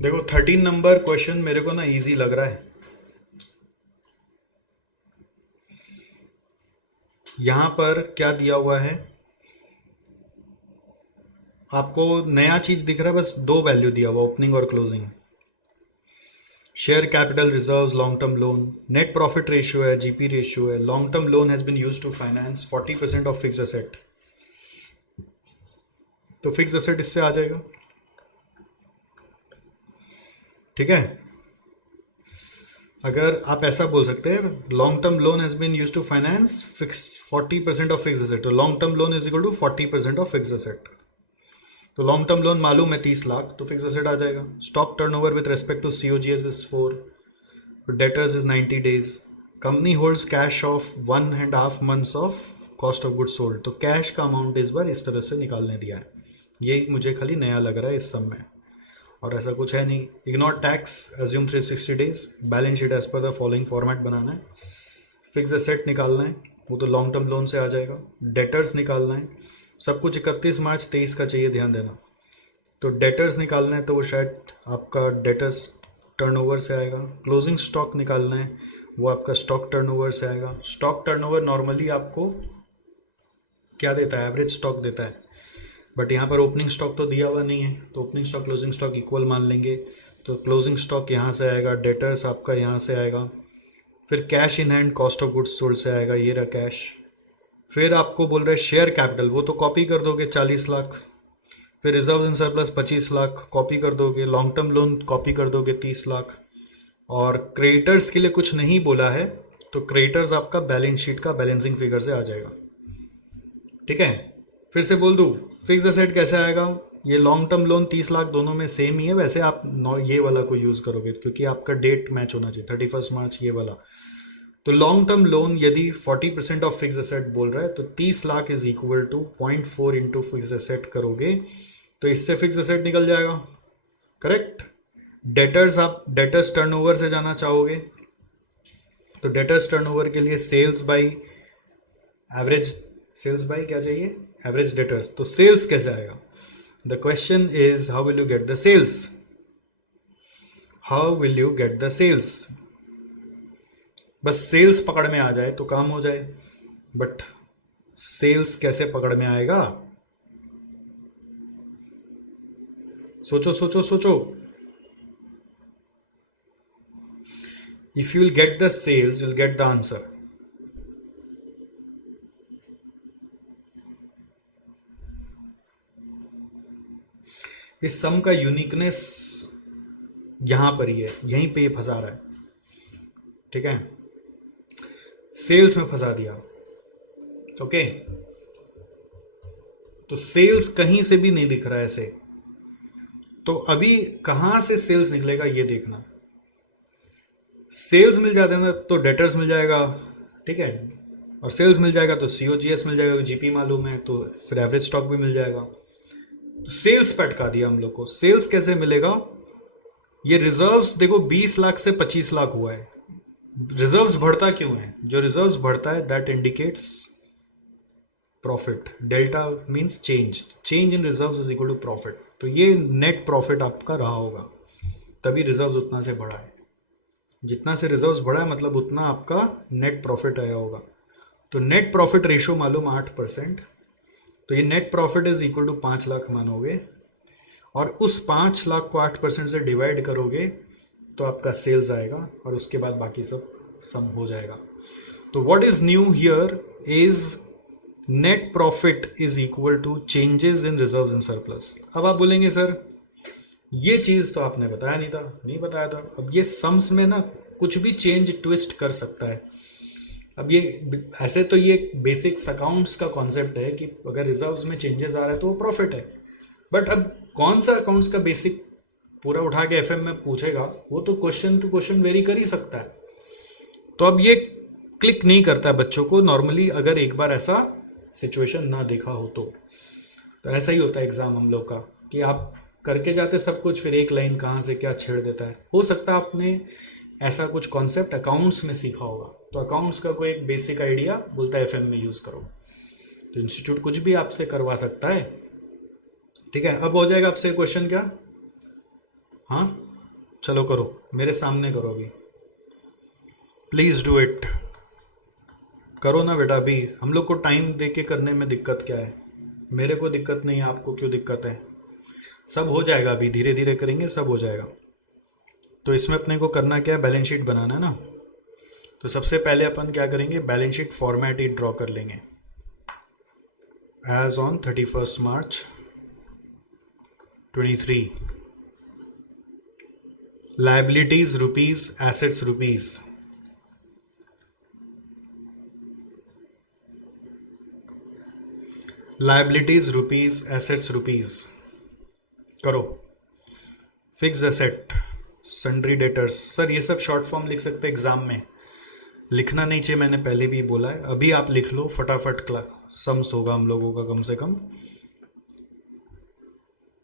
देखो 13 नंबर क्वेश्चन मेरे को ना इजी लग रहा है। यहां पर क्या दिया हुआ है आपको, नया चीज दिख रहा है, बस दो वैल्यू दिया हुआ, ओपनिंग और closing. Share capital reserves, long term loan, net profit ratio है, जीपी रेशियो है, long term loan has been used to finance 40% of fix asset. तो फिक्स एसेट इससे आ जाएगा, ठीक है। अगर आप ऐसा बोल सकते हैं, long term loan has been used to finance fix 40% of fix asset, तो long term loan is equal to 40% of fix asset. तो लॉन्ग टर्म लोन मालूम है 30 लाख, तो फिक्स एसेट आ जाएगा। Stock turnover with respect to COGS is 4, debtors is 90 days, company holds cash of 1.5 months of cost of good sold. तो cash का amount इस बार इस तरह से निकालने दिया है, यही मुझे खाली नया लग रहा है इस सब में, और ऐसा कुछ है नहीं। Ignore tax, assume 360 days, balance sheet as per the following format बनाना है। फिक्स एसेट निकालना है, वो तो लॉन्ग टर्म लोन से आ जाएगा। डेटर्स निकालना है, सब कुछ 31 मार्च 23 का चाहिए, ध्यान देना। तो डेटर्स निकालना है, तो वो शायद आपका डेटर्स टर्नओवर से आएगा। क्लोजिंग स्टॉक निकालना है, वो आपका स्टॉक टर्नओवर से आएगा। स्टॉक टर्नओवर नॉर्मली आपको क्या देता है, एवरेज स्टॉक देता है, बट यहाँ पर ओपनिंग स्टॉक तो दिया हुआ नहीं है, तो opening stock closing stock equal मान लेंगे। तो क्लोजिंग स्टॉक यहाँ से आएगा, डेटर्स आपका यहाँ से आएगा, फिर cash in hand cost of goods sold से आएगा, ये रहा कैश। फिर आपको बोल रहे शेयर कैपिटल, वो तो कॉपी कर दोगे 40 लाख, फिर reserve in surplus 25 lakh copy कर दोगे, लॉन्ग टर्म लोन कॉपी कर दोगे 30 लाख, और क्रेडिटर्स के लिए कुछ नहीं बोला है, तो क्रेडिटर्स आपका बैलेंस शीट का बैलेंसिंग फिगर से आ जाएगा, ठीक है। फिर से बोल दूँ फिक्स एसेट कैसे आएगा, ये लॉन्ग टर्म लोन 30 लाख दोनों में सेम ही है, वैसे आप ये वाला को यूज़ करोगे क्योंकि आपका डेट मैच होना चाहिए 31 मार्च ये वाला। तो लॉन्ग टर्म लोन यदि 40% ऑफ फिक्स एसेट बोल रहा है, तो 30 lakh is equal to 0.4 into fix asset करोगे तो इससे फिक्स एसेट निकल जाएगा, करेक्ट। डेटर्स, आप डेटर्स टर्नओवर से जाना चाहोगे, तो डेटर्स टर्नओवर के लिए sales by average, sales by क्या चाहिए, एवरेज डेटर्स। तो सेल्स कैसे आएगा, the question is how will you get the sales, how will you get the sales. बस सेल्स पकड़ में आ जाए तो काम हो जाए, बट सेल्स कैसे पकड़ में आएगा, सोचो सोचो सोचो। If you will get the sales, you will get the answer. इस सम का यूनिकनेस यहां पर ही है, यहीं पे ये फंसा रहा है, ठीक है, सेल्स में फंसा दिया। ओके, तो सेल्स कहीं से भी नहीं दिख रहा है ऐसे, तो अभी कहां से सेल्स निकलेगा ये देखना। सेल्स मिल जाते हैं तो डेटर्स मिल जाएगा, ठीक है, और सेल्स मिल जाएगा तो सीओजीएस मिल जाएगा, जीपी मालूम है, तो फिर एवरेज स्टॉक भी मिल जाएगा। तो सेल्स पे अटका दिया हम लोग को। सेल्स कैसे मिलेगा, ये रिजर्व्स देखो 20 लाख से 25 लाख हुआ है। रिजर्व्स बढ़ता क्यों है? जो रिजर्व्स बढ़ता है that indicates profit. Delta means change in reserves is equal to profit. तो ये नेट प्रॉफिट आपका रहा होगा, तभी रिजर्व्स उतना से बढ़ा है। जितना से रिजर्व्स बढ़ा है मतलब उतना आपका नेट प्रॉफिट आया होगा। तो नेट प्रॉफिट रेशो मालूम 8%। तो ये net profit is equal to 5 lakh मानोगे, और उस 5 लाख को 8% से डिवाइड करोगे तो आपका सेल्स आएगा, और उसके बाद बाकी सब सम हो जाएगा। तो what is new here is net profit is equal to changes in reserves and surplus. अब आप बोलेंगे सर ये चीज तो आपने बताया नहीं था। नहीं बताया था। अब ये सम्स में ना कुछ भी चेंज ट्विस्ट कर सकता है। अब ये ऐसे तो ये बेसिक्स अकाउंट्स का कॉन्सेप्ट है कि अगर रिजर्व्स में चेंजेस आ रहा है तो वो प्रॉफिट है। बट अब कौन सा अकाउंट्स का बेसिक पूरा उठा के एफएम में पूछेगा, वो तो क्वेश्चन टू क्वेश्चन वेरी कर ही सकता है। तो अब ये क्लिक नहीं करता है बच्चों को नॉर्मली, अगर एक बार ऐसा सिचुएशन ना देखा हो तो ऐसा ही होता है एग्जाम हम लोग का, कि आप करके जाते सब कुछ, फिर एक लाइन कहाँ से क्या छेड़ देता है। हो सकता है आपने ऐसा कुछ कॉन्सेप्ट अकाउंट्स में सीखा होगा, तो अकाउंट्स का कोई एक बेसिक आइडिया बोलता है एफएम में यूज़ करो। तो इंस्टीट्यूट कुछ भी आपसे करवा सकता है। ठीक है, अब हो जाएगा आपसे क्वेश्चन क्या? हाँ चलो करो, मेरे सामने करो अभी, प्लीज़ डू इट। करो ना बेटा, अभी हम लोग को टाइम दे के करने में दिक्कत क्या है? मेरे को दिक्कत नहीं है, आपको क्यों दिक्कत है? सब हो जाएगा, अभी धीरे धीरे करेंगे, सब हो जाएगा। तो इसमें अपने को करना क्या है? बैलेंस शीट बनाना है ना। तो सबसे पहले अपन क्या करेंगे? बैलेंस शीट फॉर्मेट ही ड्रॉ कर लेंगे। As on 31 March 23, liabilities rupees, assets rupees. Liabilities rupees, assets rupees. करो। Fix asset, sundry debtors. Sir ये सब शॉर्ट फॉर्म लिख सकते हैं एग्जाम में, लिखना नहीं चाहिए, मैंने पहले भी बोला है। अभी आप लिख लो फटाफट, सम्स होगा हम लोगों का कम से कम।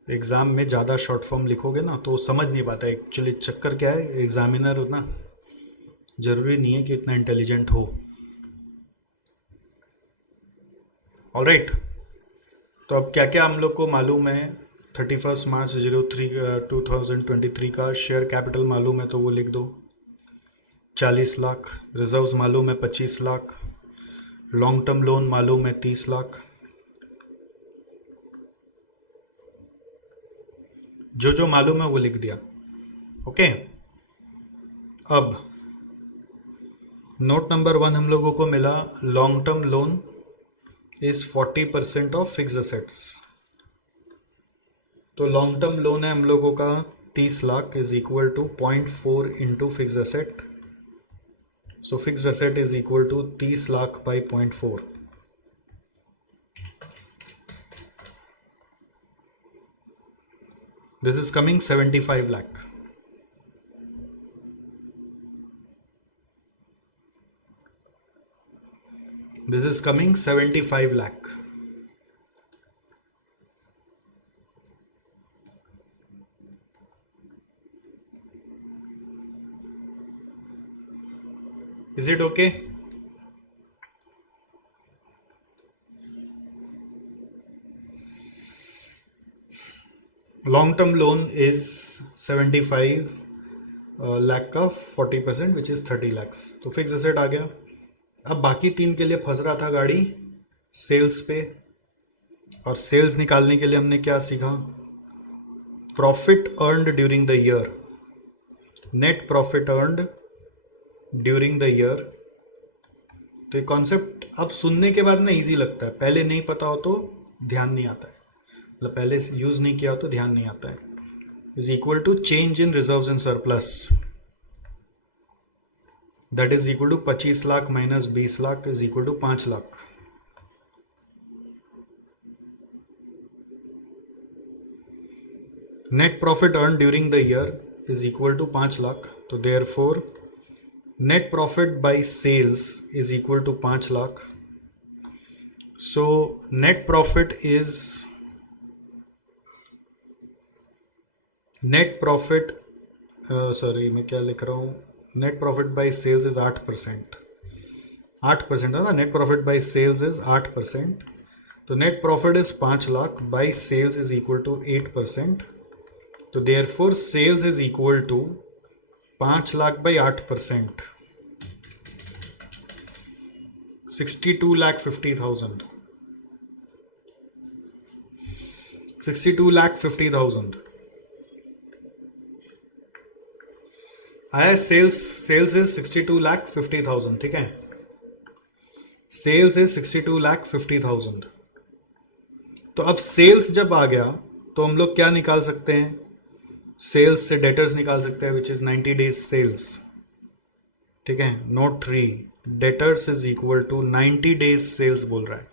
एग्ज़ाम में ज़्यादा शॉर्ट फॉर्म लिखोगे ना तो समझ नहीं पाता। एक्चुअली चक्कर क्या है, एग्जामिनर उतना ज़रूरी नहीं है कि इतना इंटेलिजेंट हो। ऑलराइट, तो अब क्या क्या हम लोग को मालूम है? 31 मार्च 2023 का शेयर कैपिटल मालूम है तो वो लिख दो 40 लाख। रिजर्व्स मालूम है 25 लाख। लॉन्ग टर्म लोन मालूम है 30 लाख। जो जो मालूम है वो लिख दिया। ओके, अब नोट नंबर 1 हम लोगों को मिला, long term loan is 40% of fix assets. तो लॉन्ग टर्म लोन है हम लोगों का 30 lakh is equal to 0.4 into fix asset. So fix asset is equal to 30 lakh by 0.4। This is coming 75 lakh. This is coming 75 lakh. Is it okay? Long term loan is 75 lakh का 40% which is 30 lakhs. तो fix asset आ गया। अब बाकी 3 के लिए फंस रहा था गाड़ी सेल्स पे, और सेल्स निकालने के लिए हमने क्या सीखा? Profit earned during the year, net profit earned during the year. तो ये कॉन्सेप्ट अब सुनने के बाद ना इजी लगता है, पहले नहीं पता हो तो ध्यान नहीं आता है, मतलब पहले यूज नहीं किया हो तो ध्यान नहीं आता है। Is equal to change in reserves and surplus, that is equal to 25 lakh minus 20 lakh is equal to 5 lakh. Net profit earn during the year is equal to 5 lakh. तो therefore net profit by sales is equal to 5 lakh. So net profit sorry मैं क्या लिख रहा हूँ, net profit by sales is 8%। 8% है ना, net profit by sales is 8%। तो net profit is 5 lakh by sales is equal to 8%। तो therefore sales is equal to 5 lakh by 8%, 62,50,000। 62,50,000 आया। सेल्स इज 62,50,000, ठीक है। Sales is 62,50,000। तो अब सेल्स जब आ गया तो हम लोग क्या निकाल सकते हैं, सेल्स से डेटर्स निकाल सकते हैं, विच इज 90 डेज सेल्स, ठीक है। Note 3, debtors is equal to 90 days sales बोल रहा है।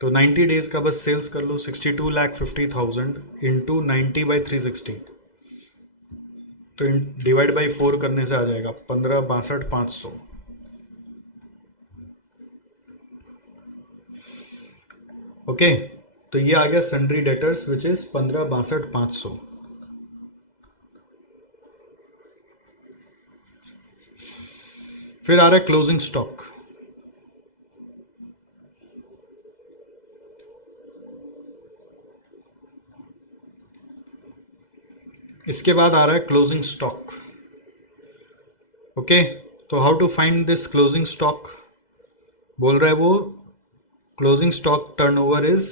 तो 90 डेज का बस सेल्स कर लो, 62,50,000 इंटू 90/360, तो डिवाइड बाई 4 करने से आ जाएगा 15,62,500। ओके, तो ये आ गया सन्ड्री डेटर्स विच इज 15,62,500। फिर आ रहा है क्लोजिंग स्टॉक। इसके बाद आ रहा है क्लोजिंग स्टॉक। ओके, तो how to find this closing stock, बोल रहा है वो closing stock turnover is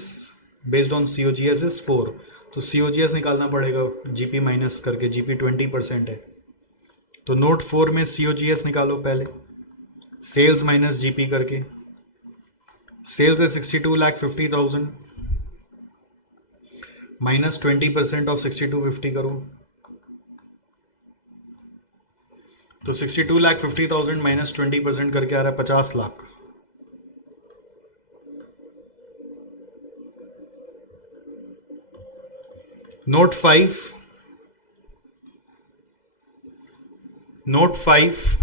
based on COGS is 4। तो सीओजीएस निकालना पड़ेगा जीपी माइनस करके, जीपी 20% है। तो नोट 4 में सीओजीएस निकालो पहले, सेल्स माइनस जीपी करके। सेल्स है 62,50,000 माइनस 20% ऑफ 6250 करो, तो 62,50,000 माइनस 20% करके आ रहा है 50 लाख। नोट 5, नोट 5,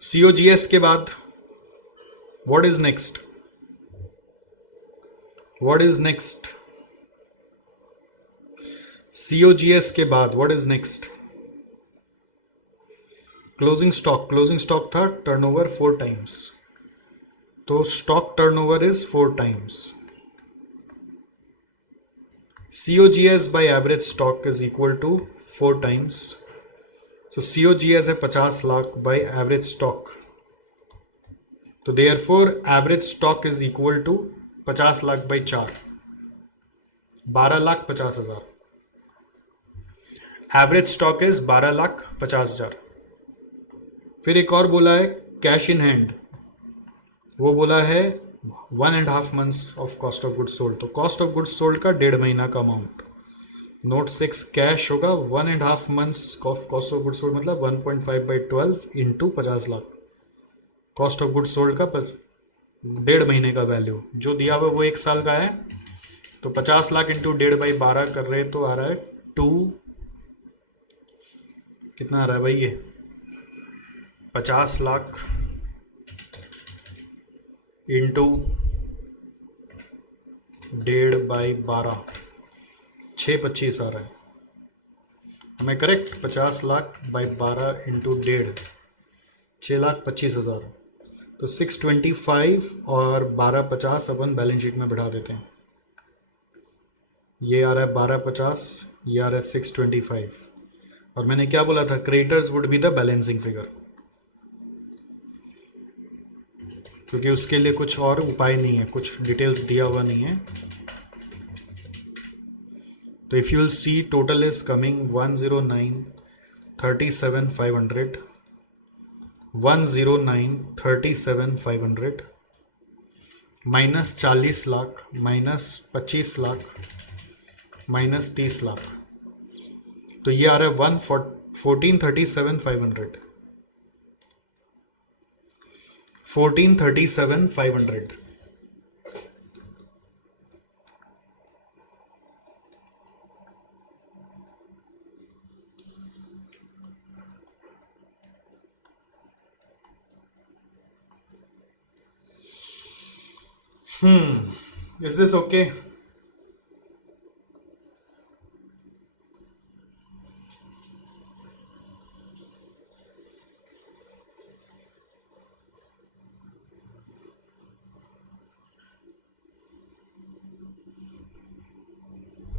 सीओजीएस के बाद what is next, what is next, COGS के बाद what is next, closing stock. Closing stock था टर्नओवर 4 टाइम्स, तो stock turnover is 4 times. COGS by average stock is equal to 4 times. So COGS है 50 lakh by average stock. तो therefore average stock is equal to 50 lakh by 4, 12,50,000। Average stock is 12,50,000। फिर एक और बोला है cash in hand, वो बोला है 1.5 months of cost of goods sold. तो कॉस्ट ऑफ गुड्स सोल्ड का 1.5 महीना का अमाउंट। नोट 6 कैश होगा 1.5 months of cost of goods sold, मतलब 1.5/12 into 50 lakh. Cost of goods sold का 1.5 महीने का वैल्यू जो दिया हुआ वो 1 साल का है, तो 50 लाख इंटू 1.5/12 कर रहे तो आ रहा है 2, कितना आ रहा है भाई ये, 50 लाख इंटू 1.5/12, 625 आ रहा है। हमें करेक्ट, 50 लाख बाई 12 इंटू 1.5, 6,25,000। तो 625 और 1250 अपन बैलेंस शीट में बढ़ा देते हैं। ये आ रहा है 1250, ये आ रहा है 625। और मैंने क्या बोला था, creditors would be the balancing figure, क्योंकि उसके लिए कुछ और उपाय नहीं है, कुछ डिटेल्स दिया हुआ नहीं है। तो if you will see total is coming 109,37,500, 109,37,500 minus 40 lakh minus 25 lakh minus 30 lakh, तो ये आ रहा है 14,37,500, 14,37,500। Is this okay?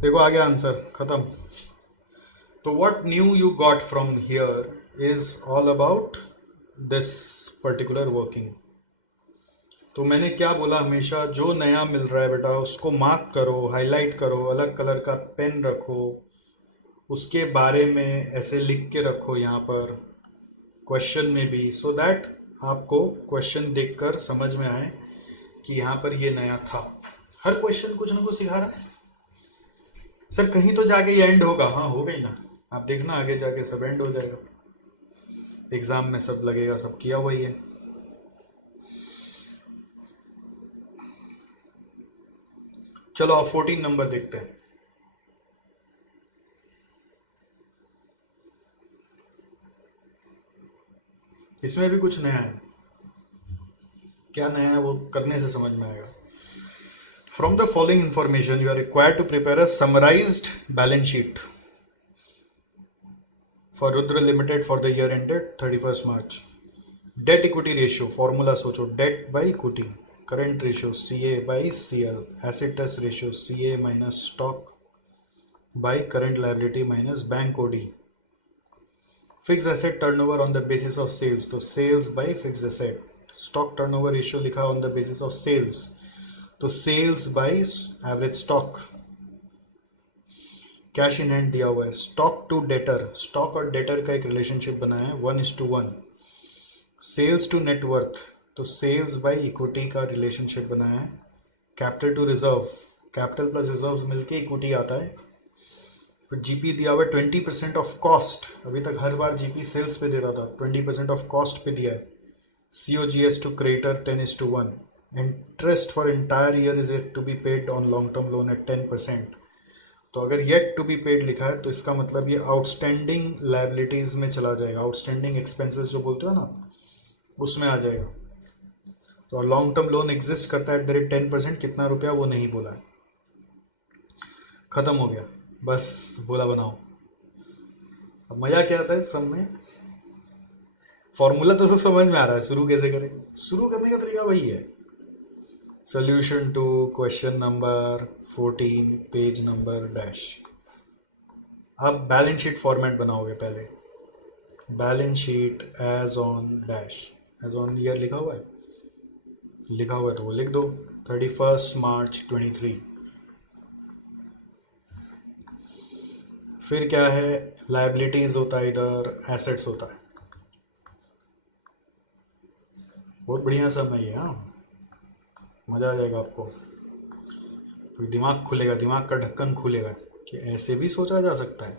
देखो आ गया आंसर, खत्म। तो what new you got from here is all about this particular working. तो मैंने क्या बोला, हमेशा जो नया मिल रहा है बेटा उसको मार्क करो, हाईलाइट करो, अलग कलर का पेन रखो, उसके बारे में ऐसे लिख के रखो यहाँ पर क्वेश्चन में भी, सो दैट आपको क्वेश्चन देखकर समझ में आए कि यहाँ पर ये नया था। हर क्वेश्चन कुछ ना कुछ सिखा रहा है। सर कहीं तो जाके ये एंड होगा, हाँ हो गई ना, आप देखना आगे जाके सब एंड हो जाएगा, एग्जाम में सब लगेगा सब किया हुआ ही है। चलो आप 14 नंबर देखते हैं। इसमें भी कुछ नया है, क्या नया है वो करने से समझ में आएगा। From the following information you are required to prepare a summarised balance sheet for Rudra limited for the year ended 31 March. Debt equity ratio formula सोचो, debt by equity, current ratio CA by CL, acid test ratio CA minus stock by current liability minus bank OD, fix asset turnover on the basis of sales, तो sales by fix asset, stock turnover ratio लिखा on the basis of sales, तो sales by average stock, cash in hand दिया हुआ है, stock to debtor, stock और debtor का एक relationship बनाया है 1:1, सेल्स टू नेटवर्थ, तो सेल्स बाई इक्विटी का रिलेशनशिप बनाया है, capital to reserve, capital plus reserve मिलके इक्विटी आता है, फिर जीपी दिया हुआ है 20% ऑफ कॉस्ट, अभी तक हर बार जीपी सेल्स पे देता था, 20% ऑफ कॉस्ट पे दिया है, COGS to creditor 10:1, interest for entire year is yet to be paid on long term loan at 10%। तो अगर येट टू बी पेड लिखा है तो इसका मतलब ये आउटस्टैंडिंग लायबिलिटीज में चला जाएगा, आउटस्टैंडिंग एक्सपेंसेस जो बोलते हो ना उसमें आ जाएगा। तो लॉन्ग टर्म लोन एग्जिस्ट करता है एट द रेट 10%, कितना रुपया वो नहीं बोला है, खत्म हो गया, बस बोला बनाओ। अब मजा क्या आता है सब में, फॉर्मूला तो सब समझ में आ रहा है, शुरू कैसे करें, शुरू करने का तरीका वही है। Solution to question number 14 page number dash. अब बैलेंस शीट फॉर्मेट बनाओगे पहले, balance sheet as on dash, as on year लिखा हुआ है, लिखा हुआ है तो वो लिख दो 31 मार्च 23। फिर क्या है, लायबिलिटीज होता है, इधर एसेट्स होता है, बहुत बढ़िया समय है, हाँ मज़ा आ जाएगा आपको, फिर दिमाग खुलेगा, दिमाग का ढक्कन खुलेगा कि ऐसे भी सोचा जा सकता है।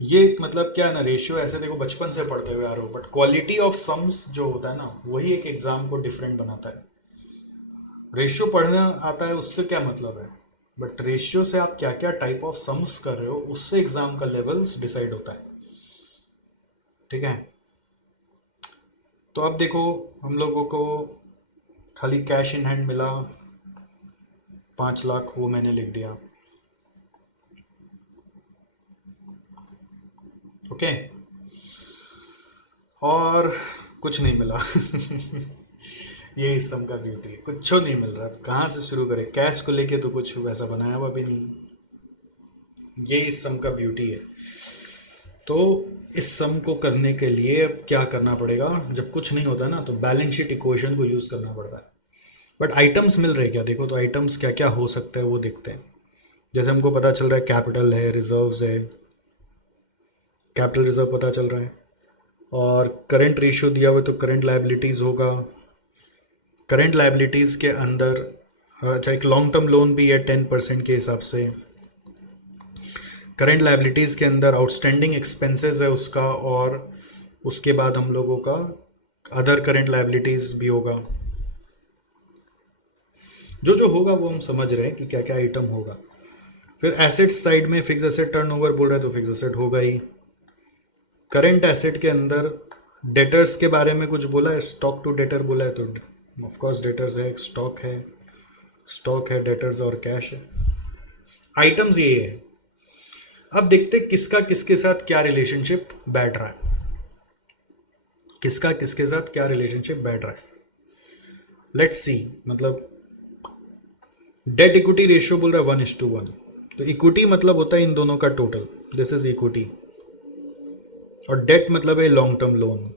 ये मतलब क्या है ना, रेशियो ऐसे देखो बचपन से पढ़ते हुए आ रहे हो, बट क्वालिटी ऑफ सम्स जो होता है ना वही एक एग्जाम को डिफरेंट बनाता है। रेशियो पढ़ना आता है उससे क्या मतलब है, बट रेशियो से आप क्या क्या टाइप ऑफ सम्स कर रहे हो उससे एग्जाम का लेवल्स डिसाइड होता है, ठीक है। तो अब देखो हम लोगों को खाली कैश इन हैंड मिला 5 लाख, वो मैंने लिख दिया, ओके, और कुछ नहीं मिला ये इस सम का ब्यूटी है, कुछ नहीं मिल रहा, तो कहाँ से शुरू करें, कैश को लेके तो कुछ वैसा बनाया हुआ भी नहीं, ये इस सम का ब्यूटी है। तो इस सम को करने के लिए अब क्या करना पड़ेगा, जब कुछ नहीं होता ना तो बैलेंस शीट इक्वेशन को यूज़ करना पड़ता है, बट आइटम्स मिल रहे क्या, देखो तो आइटम्स क्या क्या हो सकता है वो देखते हैं। जैसे हमको पता चल रहा है कैपिटल है, रिजर्व्स है, कैपिटल रिजर्व पता चल रहा है, और करंट रेशियो दिया हुआ है तो करंट लायबिलिटीज़ होगा, करंट लायबिलिटीज़ के अंदर अच्छा एक लॉन्ग टर्म लोन भी है 10% के हिसाब से, करंट लायबिलिटीज़ के अंदर आउटस्टैंडिंग एक्सपेंसेस है उसका, और उसके बाद हम लोगों का अदर करंट लायबिलिटीज़ भी होगा, जो जो होगा वो हम समझ रहे हैं कि क्या क्या आइटम होगा। फिर एसेट साइड में फिक्स एसेट टर्नओवर बोल रहा है तो फिक्स एसेट होगा ही, करंट एसेट के अंदर डेटर्स के बारे में कुछ बोला है, स्टॉक टू डेटर बोला है, तो ऑफकोर्स डेटर्स है, स्टॉक है, स्टॉक है, डेटर्स और कैश है, आइटम्स ये है। अब देखते किसका किसके साथ क्या रिलेशनशिप बैठ रहा है, किसका किसके साथ क्या रिलेशनशिप बैठ रहा है, लेट्स सी। मतलब डेट इक्विटी रेशियो बोल रहा है 1:1, तो इक्विटी मतलब होता है इन दोनों का टोटल, दिस इज इक्विटी, और डेट मतलब है लॉन्ग टर्म लोन।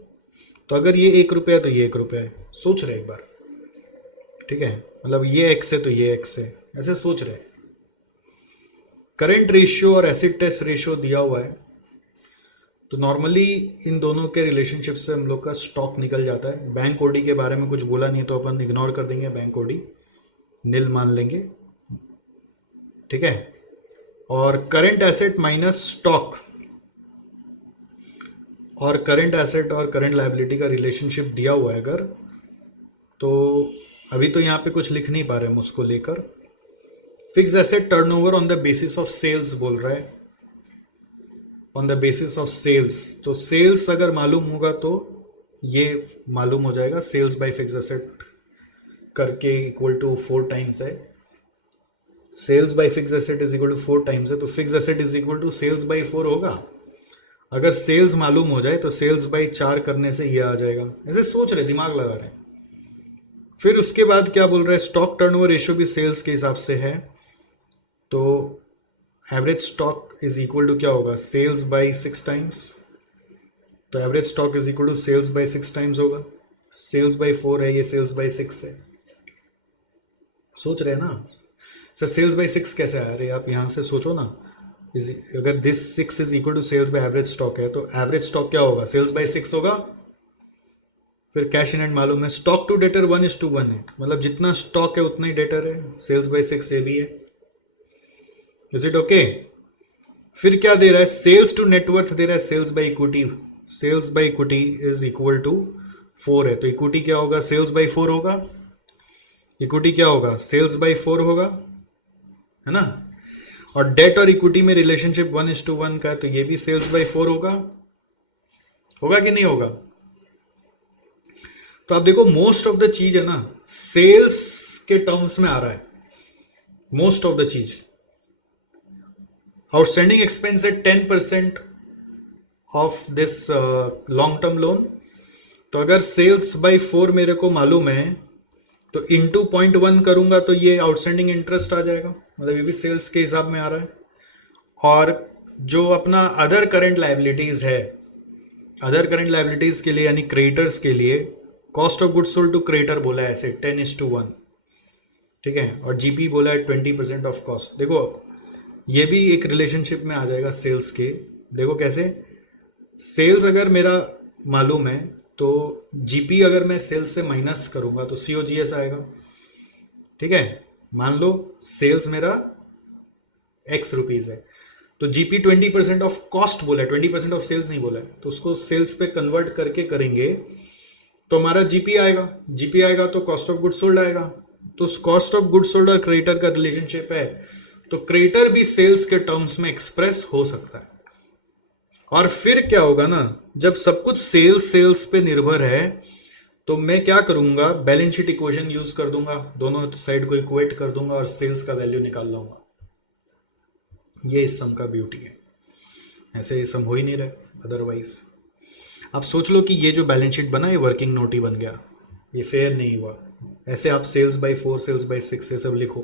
तो अगर ये 1 रुपया तो ये 1 रुपया है, सोच रहे एक बार, ठीक है, मतलब ये एक्स है तो ये एक्स है, ऐसे सोच रहे। करंट रेशियो और एसिड टेस्ट रेशियो दिया हुआ है, तो नॉर्मली इन दोनों के रिलेशनशिप से हम लोग का स्टॉक निकल जाता है। बैंक ओडी के बारे में कुछ बोला नहीं तो अपन इग्नोर कर देंगे, बैंक ओडी नील मान लेंगे, ठीक है। और करंट एसेट माइनस स्टॉक, और करंट एसेट और करंट लायबिलिटी का रिलेशनशिप दिया हुआ है अगर, तो अभी तो यहाँ पे कुछ लिख नहीं पा रहे हम उसको लेकर। Fix asset turnover on the basis of sales बोल रहा है, on the basis of sales, तो सेल्स अगर मालूम होगा तो ये मालूम हो जाएगा, सेल्स बाय फिक्स एसेट करके इक्वल टू 4 टाइम्स है, sales by fix asset is equal to 4 times है, तो fix asset is equal to sales by 4 होगा। अगर सेल्स मालूम हो जाए तो सेल्स बाय 4 करने से ये आ जाएगा, ऐसे सोच रहे, दिमाग लगा रहे हैं। फिर उसके बाद क्या बोल रहा है, स्टॉक टर्नओवर रेशियो भी सेल्स के हिसाब से है, तो average stock is equal to क्या होगा, सेल्स बाय 6 टाइम्स, तो average stock is equal to sales by 6 times होगा। सेल्स बाय 4 है, ये सेल्स बाय 6 है, सोच रहे हैं ना सर, सेल्स बाय 6 कैसे आ रहे, आप यहाँ से सोचो ना, अगर this 6 is equal to sales by average stock है, तो एवरेज स्टॉक क्या होगा, सेल्स बाय 6 होगा। फिर कैश इन हैंड मालूम है, स्टॉक टू डेटर 1:1 है, मतलब जितना स्टॉक है उतना ही डेटर है, सेल्स बाय 6 ये भी है, इज इट ओके। फिर क्या दे रहा है, सेल्स टू नेटवर्थ दे रहा है, sales by equity, sales by equity is equal to 4 है, तो इक्विटी क्या होगा, सेल्स बाय 4 होगा, इक्विटी क्या होगा, सेल्स बाय 4 होगा, है ना। और डेट और इक्विटी में रिलेशनशिप 1:1 का, तो ये भी सेल्स बाय 4 होगा, होगा कि नहीं होगा। तो आप देखो मोस्ट ऑफ द चीज है ना सेल्स के टर्म्स में आ रहा है, मोस्ट ऑफ द चीज। आउटस्टैंडिंग एक्सपेंस है 10% of this long term loan, तो अगर सेल्स बाय 4 मेरे को मालूम है तो इंटू 0.1 करूंगा तो ये आउटस्टैंडिंग इंटरेस्ट आ जाएगा, मतलब ये भी सेल्स के हिसाब में आ रहा है। और जो अपना अदर करंट लायबिलिटीज है, अदर करंट लायबिलिटीज के लिए यानी क्रेडिटर्स के लिए cost of goods sold to creditor बोला है ऐसे 10:1, ठीक है, और जीपी बोला है 20% ऑफ कॉस्ट। देखो ये भी एक रिलेशनशिप में आ जाएगा सेल्स के, देखो कैसे, सेल्स अगर मेरा मालूम है तो जीपी अगर मैं सेल्स से माइनस करूंगा तो सीओजीएस आएगा, ठीक है। मान लो सेल्स मेरा एक्स रुपीज है, तो जीपी 20% ऑफ कॉस्ट बोला है, 20% ऑफ सेल्स नहीं बोला है, तो उसको सेल्स पे कन्वर्ट करके करेंगे तो हमारा जीपी आएगा, जीपी आएगा तो कॉस्ट ऑफ गुड सोल्ड आएगा, तो कॉस्ट ऑफ गुड सोल्ड और क्रेडिटर का रिलेशनशिप है, तो क्रेडिटर भी सेल्स के टर्म्स में एक्सप्रेस हो सकता है। और फिर क्या होगा ना, जब सब कुछ सेल्स सेल्स पे निर्भर है तो मैं क्या करूंगा, बैलेंस शीट इक्वेशन यूज कर दूंगा, दोनों साइड को इक्वेट कर दूंगा और सेल्स का वैल्यू निकाल लाऊंगा। ये इस सम का ब्यूटी है, ऐसे ये सम हो ही नहीं रहे अदरवाइज। आप सोच लो कि ये जो बैलेंस शीट बना ये वर्किंग नोट ही बन गया, ये फेयर नहीं हुआ। ऐसे आप सेल्स बाय 4 सेल्स बाय 6 ये सब लिखो,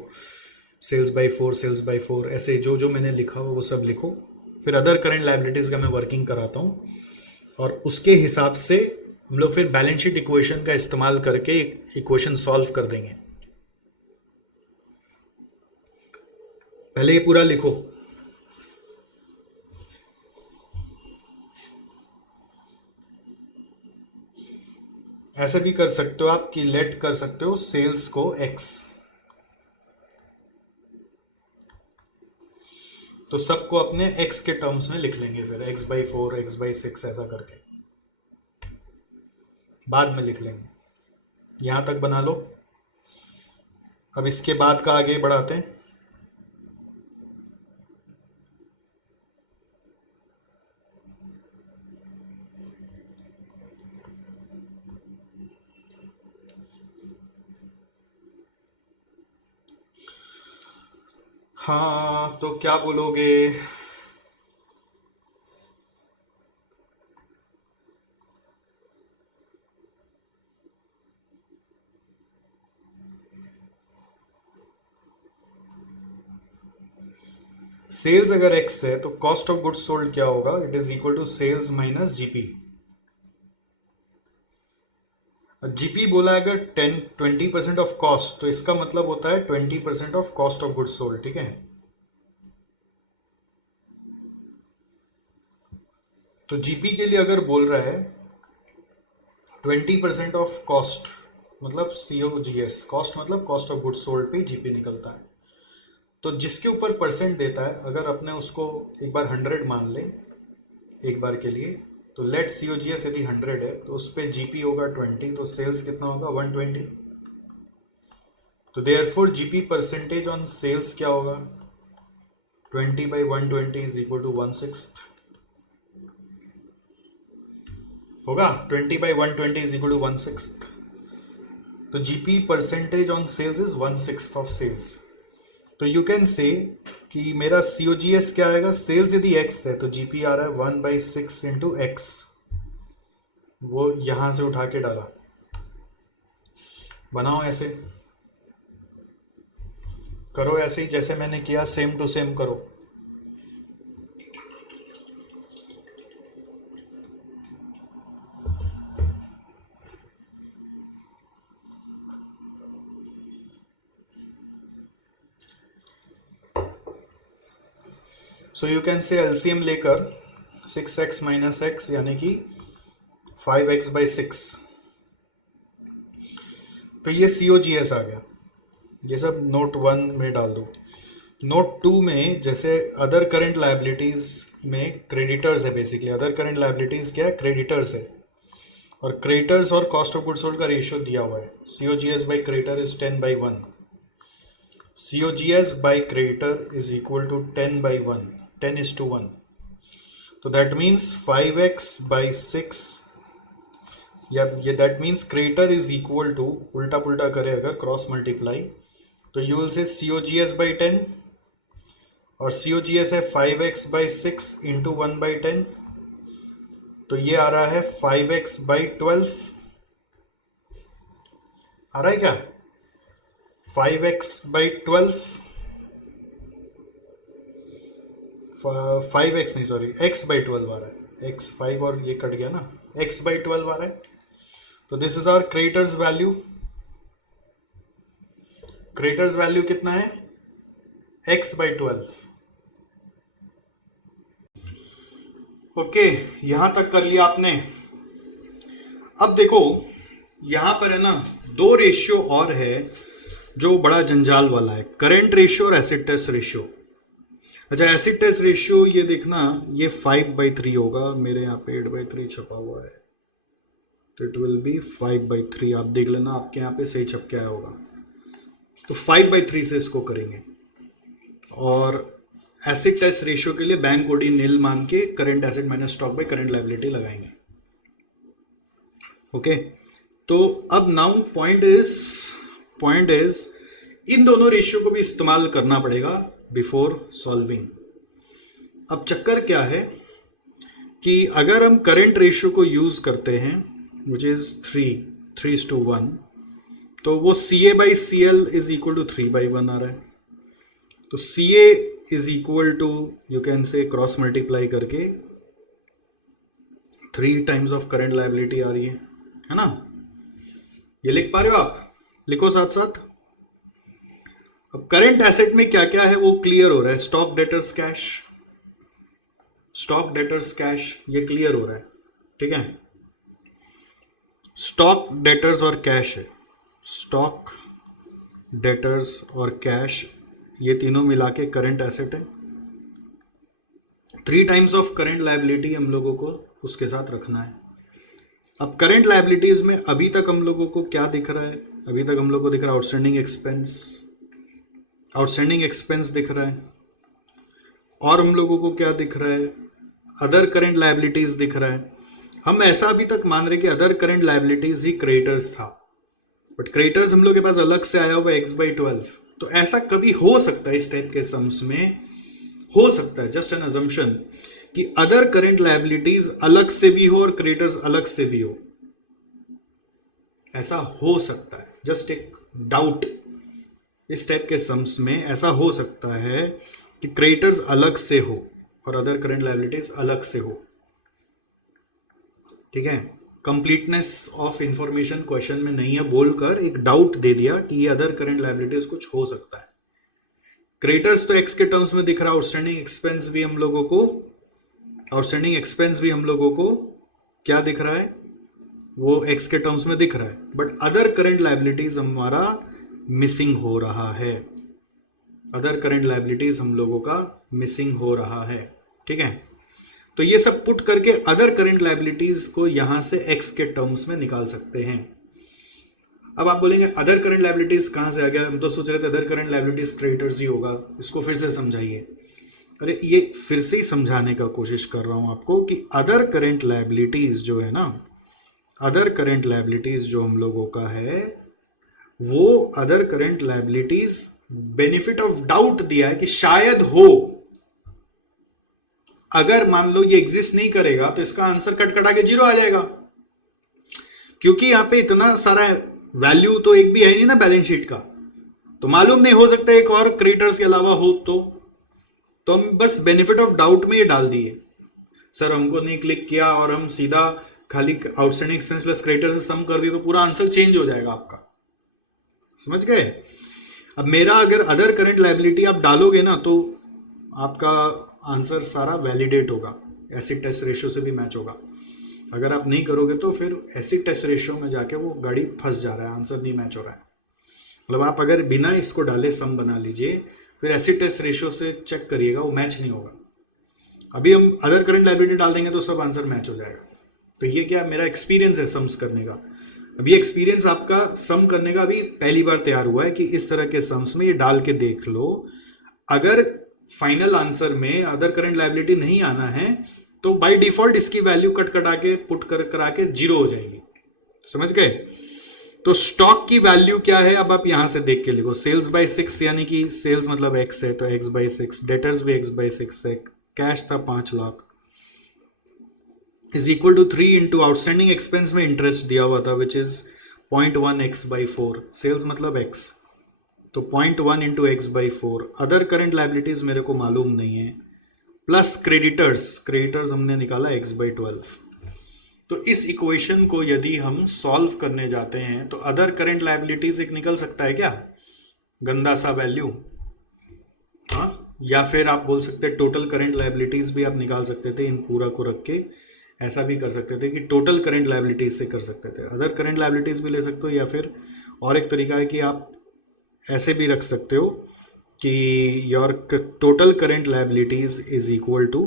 सेल्स बाय 4 सेल्स बाय 4, ऐसे जो जो मैंने लिखा हो वो सब लिखो। फिर अदर करंट लायबिलिटीज़ का मैं वर्किंग कराता हूँ और उसके हिसाब से हम लोग फिर बैलेंस शीट इक्वेशन का इस्तेमाल करके इक्वेशन सॉल्व कर देंगे। पहले ये पूरा लिखो, ऐसा भी कर सकते हो आप कि लेट कर सकते हो सेल्स को एक्स, तो सबको अपने एक्स के टर्म्स में लिख लेंगे, फिर एक्स बाई 4 एक्स बाई 6 ऐसा करके बाद में लिख लेंगे। यहां तक बना लो, अब इसके बाद का आगे बढ़ाते हैं। हाँ तो क्या बोलोगे, सेल्स अगर एक्स है तो कॉस्ट ऑफ गुड्स सोल्ड क्या होगा, it is equal to sales minus GP. GP बोला अगर 20% ऑफ कॉस्ट, तो इसका मतलब होता है 20% of cost of goods sold, ठीक है। तो जीपी के लिए अगर बोल रहा है 20% ऑफ कॉस्ट, मतलब COGS, कॉस्ट मतलब कॉस्ट ऑफ गुड्स सोल्ड पे जीपी निकलता है। तो जिसके ऊपर परसेंट देता है, अगर अपने उसको एक बार 100 मान लें एक बार के लिए, तो लेट COGS यदि 100 है तो उस पर जीपी होगा 20, तो सेल्स कितना होगा 120। तो therefore GP percentage on sales क्या होगा, 20/120 इज इक्वल टू 1/6 होगा। 20/120 इज इक्वल टू 1/6। तो GP percentage on sales is 1/6 of sales. तो यू कैन से कि मेरा COGS क्या आएगा, सेल्स यदि x है तो जीपी आ रहा है 1/6 इंटू एक्स, वो यहां से उठा के डाला। बनाओ ऐसे, करो ऐसे ही जैसे मैंने किया, सेम टू सेम करो। सो यू कैन से एलसीएम लेकर 6x माइनस एक्स यानी कि 5x/6, तो ये COGS आ गया। ये सब नोट 1 में डाल दो। नोट 2 में जैसे अदर करेंट लायबिलिटीज में क्रेडिटर्स है, बेसिकली अदर करेंट लायबिलिटीज क्या है, क्रेडिटर्स है। और क्रेडिटर्स और कॉस्ट ऑफ गुड्स सोल्ड का रेशियो दिया हुआ है, COGS by creditor is 10/1। COGS by creditor is equal to 10/1, 10:1. तो that means 5x by 6, या ये that means creditor is equal to, उल्टा पुल्टा करे अगर क्रॉस मल्टीप्लाई, तो you will say COGS by 10, और COGS है 5x by 6 इंटू 1/10, तो ये आ रहा है 5x by 12। आ रहा है क्या, 5x by 12, 5x नहीं सॉरी x by 12 आ रहा है, x 5 और ये कट गया ना, x by 12 आ रहा है। तो this is our creditors value. Creditors value कितना है, x by 12। ओके, यहां तक कर लिया आपने। अब देखो यहां पर है ना, दो रेशियो और है जो बड़ा जंजाल वाला है, करंट रेशियो और एसिड टेस्ट रेशियो। अच्छा, एसिड टेस्ट रेशियो ये देखना, ये 5/3 होगा, मेरे यहाँ पे 8/3 छपा हुआ है, तो इट विल बी 5/3। आप देख लेना आपके यहाँ पे सही छप के आया होगा। तो 5/3 से इसको करेंगे, और एसिड टेस्ट रेशियो के लिए बैंक ओडी नील मान के current acid minus stock by current liability लगाएंगे। ओके, तो अब नाउ पॉइंट इज इन दोनों रेशियो को भी इस्तेमाल करना पड़ेगा बिफोर सॉल्विंग। अब चक्कर क्या है कि अगर हम करंट रेशियो को यूज करते हैं विच इज 3:1, तो वो CA/CL इज इक्वल टू 3/1 आ रहा है। तो CA is equal to, you can say cross multiply करके 3 टाइम्स ऑफ करंट लायबिलिटी आ रही है ना। ये लिख पा रहे हो आप, लिखो साथ साथ। अब करंट एसेट में क्या क्या है वो क्लियर हो रहा है, स्टॉक डेटर्स कैश, ये क्लियर हो रहा है, ठीक है। स्टॉक डेटर्स और कैश है, स्टॉक डेटर्स और कैश, ये तीनों मिला के करंट एसेट है। 3 टाइम्स ऑफ करंट लायबिलिटी हम लोगों को उसके साथ रखना है। अब करंट लायबिलिटीज में अभी तक हम लोगों को क्या दिख रहा है, अभी तक हम लोग को दिख रहा है आउटस्टैंडिंग एक्सपेंस दिख रहा है, और हम लोगों को क्या दिख रहा है, अदर करंट लायबिलिटीज दिख रहा है। हम ऐसा अभी तक मान रहे कि अदर करंट लायबिलिटीज ही क्रेडिटर्स था, बट क्रेडिटर्स हम लोग के पास अलग से आया हुआ x/12। तो ऐसा कभी हो सकता है, इस टाइप के सम्स में हो सकता है, जस्ट एन अजम्पशन, कि अदर करंट लायबिलिटीज अलग से भी हो और क्रेडिटर्स अलग से भी हो, ऐसा हो सकता है, जस्ट एक डाउट। इस टाइप के सम्स में ऐसा हो सकता है कि क्रेडिटर्स अलग से हो और अदर करंट लायबिलिटीज अलग से हो, ठीक है। कंप्लीटनेस ऑफ इंफॉर्मेशन क्वेश्चन में नहीं है बोलकर एक डाउट दे दिया कि ये अदर करंट लायबिलिटीज कुछ हो सकता है। क्रेडिटर्स तो एक्स के टर्म्स में दिख रहा है, आउटस्टैंडिंग एक्सपेंस भी हम लोगों को क्या दिख रहा है, वो एक्स के टर्म्स में दिख रहा है, बट अदर करंट लायबिलिटीज हमारा मिसिंग हो रहा है, अदर करंट लायबिलिटीज हम लोगों का मिसिंग हो रहा है, ठीक है। तो ये सब पुट करके अदर करंट लायबिलिटीज को यहां से एक्स के टर्म्स में निकाल सकते हैं। अब आप बोलेंगे अदर करंट लायबिलिटीज कहां से आ गया, हम तो सोच रहे थे अदर करंट लायबिलिटीज क्रेडिटर्स ही होगा, इसको फिर से समझाइए। अरे ये फिर से ही समझाने का कोशिश कर रहा हूं आपको कि अदर करंट लायबिलिटीज जो है ना, अदर करंट लायबिलिटीज जो हम लोगों का है, वो other current liabilities benefit of doubt दिया है कि शायद हो, अगर मान लो ये एग्जिस्ट नहीं करेगा तो इसका आंसर कटकटा के 0 आ जाएगा, क्योंकि यहां पे इतना सारा वैल्यू तो एक भी है नहीं ना बैलेंस शीट का, तो मालूम नहीं, हो सकता है एक और क्रेडिटर्स के अलावा हो, तो हम बस बेनिफिट ऑफ डाउट में ये डाल दिए। सर हमको नहीं क्लिक किया और हम सीधा खाली आउटस्टैंडिंग एक्सपेंस प्लस क्रेडिटर से सम कर दिए तो पूरा आंसर चेंज हो जाएगा आपका, समझ गए। अब मेरा अगर अदर करंट लायबिलिटी आप डालोगे ना तो आपका आंसर सारा वैलिडेट होगा, एसिड टेस्ट रेशियो से भी मैच होगा। अगर आप नहीं करोगे तो फिर एसिड टेस्ट रेशियो में जाके वो गाड़ी फंस जा रहा है, आंसर नहीं मैच हो रहा है। मतलब आप अगर बिना इसको डाले सम बना लीजिए, फिर एसिड टेस्ट रेशियो से चेक करिएगा, वो मैच नहीं होगा। अभी हम अदर करंट लायबिलिटी डाल देंगे तो सब आंसर मैच हो जाएगा। तो ये क्या मेरा एक्सपीरियंस है सम्स करने का। अभी एक्सपीरियंस आपका सम करने का अभी पहली बार तैयार हुआ है कि इस तरह के सम्स में ये डाल के देख लो, अगर फाइनल आंसर में अदर करंट लायबिलिटी नहीं आना है तो बाय डिफॉल्ट इसकी वैल्यू कट कटा के पुट करा के 0 हो जाएगी, समझ गए। तो स्टॉक की वैल्यू क्या है, अब आप यहां से देख के लिखो, सेल्स बाय 6 यानी कि सेल्स मतलब एक्स है तो एक्स बाय 6, डेटर्स भी एक्स बाय 6 है, कैश था 5 lakh, is equal to 3 into outstanding expense में इंटरेस्ट दिया हुआ था which is 0.1 x by 4, sales मतलब एक्स, तो 0.1 into x by 4। Other current liabilities मेरे को मालूम नहीं है, प्लस क्रेडिटर्स हमने निकाला एक्स बाई 12। तो इस इक्वेशन को यदि हम सॉल्व करने जाते हैं तो अदर करंट लायबिलिटीज एक निकल सकता है क्या, गंदा सा वैल्यू, हाँ, या फिर आप बोल सकते हैं टोटल करंट लायबिलिटीज भी आप निकाल सकते थे, इन पूरा को रख के ऐसा भी कर सकते थे कि टोटल करंट लायबिलिटीज से कर सकते थे, अदर करंट लायबिलिटीज भी ले सकते हो, या फिर और एक तरीका है कि आप ऐसे भी रख सकते हो कि your total current liabilities is equal to,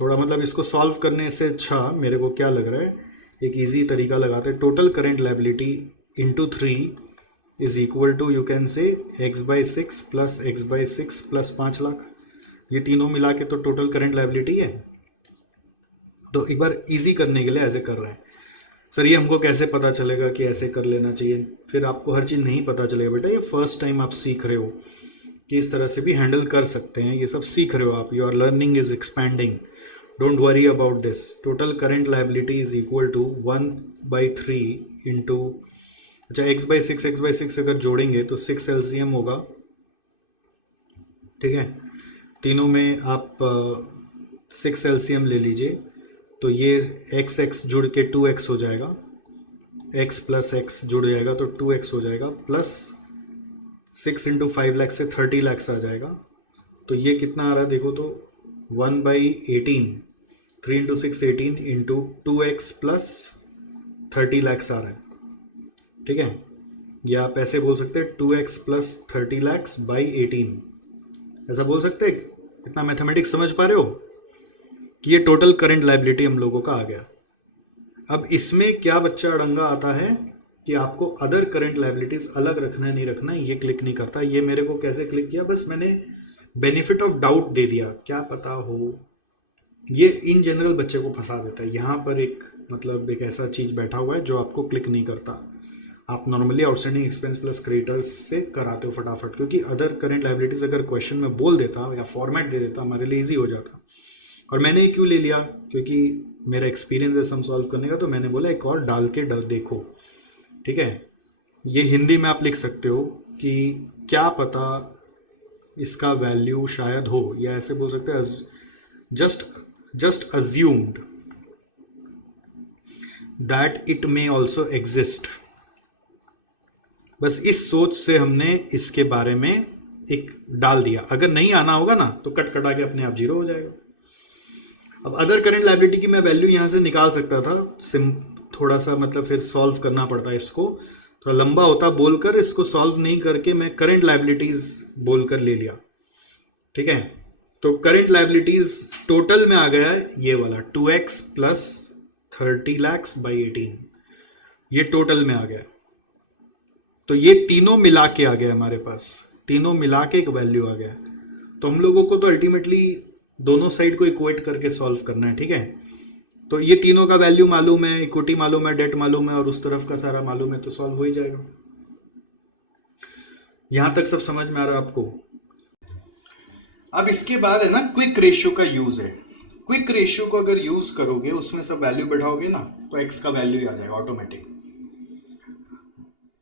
थोड़ा मतलब इसको सॉल्व करने से अच्छा मेरे को क्या लग रहा है, एक इजी तरीका लगाते हैं, total current liability into 3 is equal to you can say x by 6 plus x by 6 plus 5 lakh, ये तीनों मिला के तो टोटल करंट लायबिलिटी है। तो एक बार इजी करने के लिए ऐसे कर रहे हैं। सर ये हमको कैसे पता चलेगा कि ऐसे कर लेना चाहिए, फिर आपको हर चीज़ नहीं पता चलेगा बेटा, ये फर्स्ट टाइम आप सीख रहे हो कि इस तरह से भी हैंडल कर सकते हैं, ये सब सीख रहे हो आप, your learning is expanding, don't worry about this. Total current liability is equal to 1/3 into, अच्छा एक्स बाई 6 अगर जोड़ेंगे तो 6 एलसीएम होगा, ठीक है, तीनों में आप 6 एलसीएम ले लीजिए, तो ये x जुड़ के 2x हो जाएगा, x प्लस x जुड़ जाएगा तो 2x हो जाएगा, प्लस 6 इंटू 5 लाख से 30 लाख आ जाएगा, तो ये कितना आ रहा है देखो तो 1/18, 3 into 6 18 into 2x plus 30 lakh आ रहा है, ठीक है, या आप ऐसे बोल सकते हैं 2x प्लस 30 लाख बाई 18, ऐसा बोल सकते हैं। कितना मैथमेटिक्स समझ पा रहे हो कि ये टोटल करंट लायबिलिटी हम लोगों का आ गया। अब इसमें क्या बच्चा अड़ंगा आता है कि आपको अदर करंट लायबिलिटीज अलग रखना है नहीं रखना है, ये क्लिक नहीं करता। ये मेरे को कैसे क्लिक किया, बस मैंने बेनिफिट ऑफ डाउट दे दिया, क्या पता हो, ये इन जनरल बच्चे को फंसा देता है। यहाँ पर एक मतलब एक ऐसा चीज़ बैठा हुआ है जो आपको क्लिक नहीं करता। आप normally outstanding expense plus creditors से कराते हो फटाफट, क्योंकि अदर करंट लायबिलिटीज अगर क्वेश्चन में बोल देता या फॉर्मेट दे देता हमारे लिए ईजी हो जाता। और मैंने ये क्यों ले लिया, क्योंकि मेरा एक्सपीरियंस है सम सॉल्व करने का, तो मैंने बोला एक और डाल के देखो, ठीक है। ये हिंदी में आप लिख सकते हो कि क्या पता इसका वैल्यू शायद हो, या ऐसे बोल सकते हैं just assumed that it may also exist. बस इस सोच से हमने इसके बारे में एक डाल दिया। अगर नहीं आना होगा ना तो कट कटा के अपने आप जीरो हो जाएगा। अब अदर करेंट लायबिलिटी की मैं वैल्यू यहां से निकाल सकता था, थोड़ा सा मतलब फिर सॉल्व करना पड़ता है, इसको थोड़ा लंबा होता बोलकर, इसको सॉल्व नहीं करके मैं करेंट लायबिलिटीज बोलकर ले लिया। ठीक है, तो करेंट लायबिलिटीज टोटल में आ गया है ये वाला 2x प्लस 30 lakhs by 18, ये टोटल में आ गया। तो ये तीनों मिला के आ गया हमारे पास, तीनों मिला के एक वैल्यू आ गया। तो हम लोगों को तो अल्टीमेटली दोनों साइड को इक्वेट करके सॉल्व करना है। ठीक है, तो ये तीनों का वैल्यू मालूम है, इक्विटी मालूम है, डेट मालूम है और उस तरफ का सारा मालूम है, तो सॉल्व हो ही जाएगा। यहां तक सब समझ में आ रहा है आपको? अब इसके बाद है ना क्विक रेशियो का यूज है। क्विक रेशियो को अगर यूज करोगे, उसमें सब वैल्यू बैठाओगे ना, तो एक्स का वैल्यू ही आ जाएगा automatic.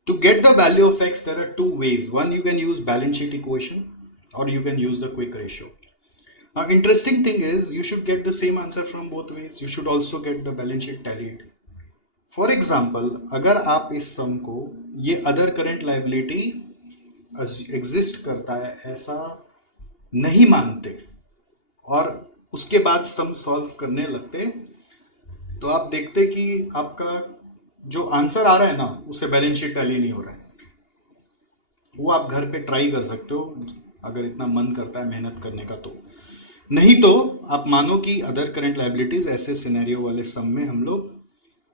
To get the value of x, there are two ways. One, you can use balance sheet equation, or you can use the quick ratio. Now, interesting thing is, you should get the same answer from both ways. You should also get the balance sheet tallied. For example, अगर आप इस sum को ये other current liability exist करता है ऐसा नहीं मानते और उसके बाद sum solve करने लगते, तो आप देखते कि आपका जो आंसर आ रहा है ना, उससे बैलेंस शीट टैली नहीं हो रहा है। वो आप घर पे ट्राई कर सकते हो अगर इतना मन करता है मेहनत करने का। तो नहीं तो आप मानो कि अदर करेंट लायबिलिटीज ऐसे सिनेरियो वाले सम में हम लोग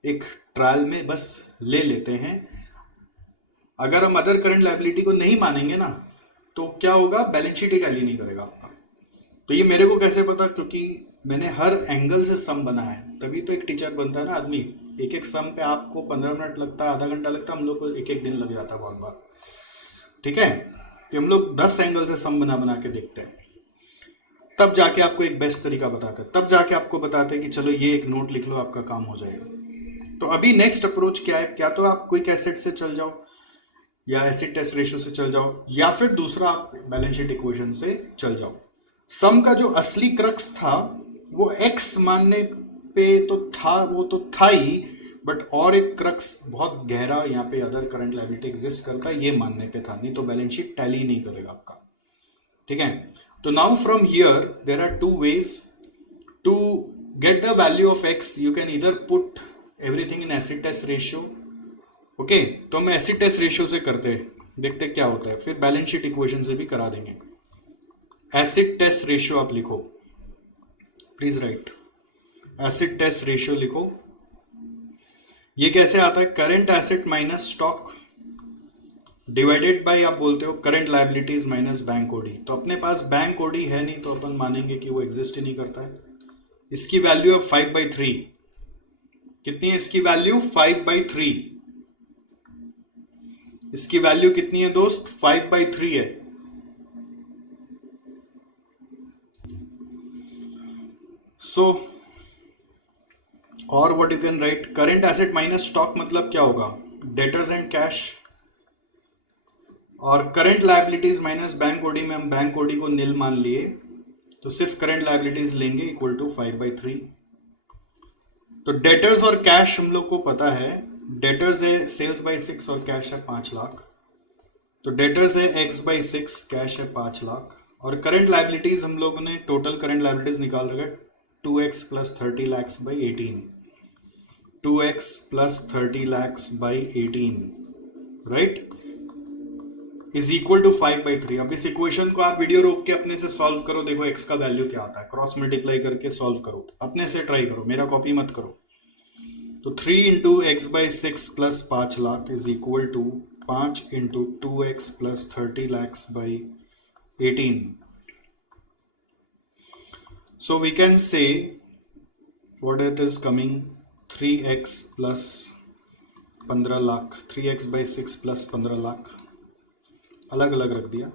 एक ट्रायल में बस ले लेते हैं। अगर हम अदर करेंट लायबिलिटी को नहीं मानेंगे ना, तो क्या होगा, बैलेंस शीट ही टैली नहीं करेगा आपका। तो ये मेरे को कैसे पता? क्योंकि मैंने हर एंगल से सम बनाया है, तभी तो एक टीचर बनता है ना आदमी। एक एक सम पे आपको 15 मिनट लगता है, आधा घंटा लगता है, हम लोग को एक एक दिन लग जाता है बहुत बार। ठीक है, कि हम लोग 10 एंगल से सम बना के देखते हैं, तब जाके आपको एक बेस्ट तरीका बताते हैं, तब जाके आपको बताते हैं कि चलो ये एक नोट लिख लो, आपका काम हो जाएगा। तो अभी नेक्स्ट अप्रोच क्या है? क्या तो आप क्विक एसेट से चल जाओ, या एसिड टेस्ट रेशियो से चल जाओ, या फिर दूसरा आप बैलेंस शीट इक्वेशन से चल जाओ। सम का जो असली क्रक्स था वो एक्स मानने पे तो था, वो तो था ही, बट और एक क्रक्स बहुत गहरा यहाँ पे अदर करंट लायबिलिटी एग्जिस्ट करता है ये मानने पे था, नहीं तो बैलेंस शीट टैली नहीं करेगा आपका। ठीक है, तो now from here there are two ways to get the value of x. You can either put everything in acid test ratio. Okay, तो हम एसिड टेस्ट रेशियो से करते हैं, देखते क्या होता है, फिर बैलेंस शीट इक्वेशन से भी करा देंगे। एसिड टेस्ट रेशियो आप लिखो, please right, acid test ratio लिखो। ये कैसे आता है? Current asset minus stock divided by, आप बोलते हो current liabilities minus bank OD. तो अपने पास बैंक ओडी है नहीं, तो अपन मानेंगे कि वो एग्जिस्ट ही नहीं करता है। इसकी वैल्यू है 5/3। कितनी है इसकी वैल्यू? 5/3। इसकी वैल्यू कितनी है दोस्त? 5/3 है। सो और what you can write, current asset minus stock मतलब क्या होगा? Debtors and cash. और current liabilities minus bank OD में हम बैंक ओडी को नील मान लिए, तो सिर्फ करंट लायबिलिटीज लेंगे इक्वल टू 5/3। तो डेटर्स और कैश हम लोग को पता है, डेटर्स है सेल्स बाय 6 और कैश है 5 लाख। तो डेटर्स है x/6, कैश है 5 लाख। और करंट लायबिलिटीज हम लोगों ने टोटल करंट लायबिलिटीज निकाल रखा है 2x + 30 lakhs by 18, 2x + 30 lakhs by 18, right, is equal to 5/3। अब इस इक्वेशन को आप वीडियो रोक के अपने से सॉल्व करो, देखो x का वैल्यू क्या आता है, क्रॉस मल्टीप्लाई करके सॉल्व करो, अपने से ट्राई करो, मेरा कॉपी मत करो। तो 3 × x/6 + 5 lakh is equal to 5 × 2x + 30 lakhs by 18. So we can say what it is coming, 3x plus 15 lakh, 3x/6 plus 15 lakh, अलग अलग रख दिया।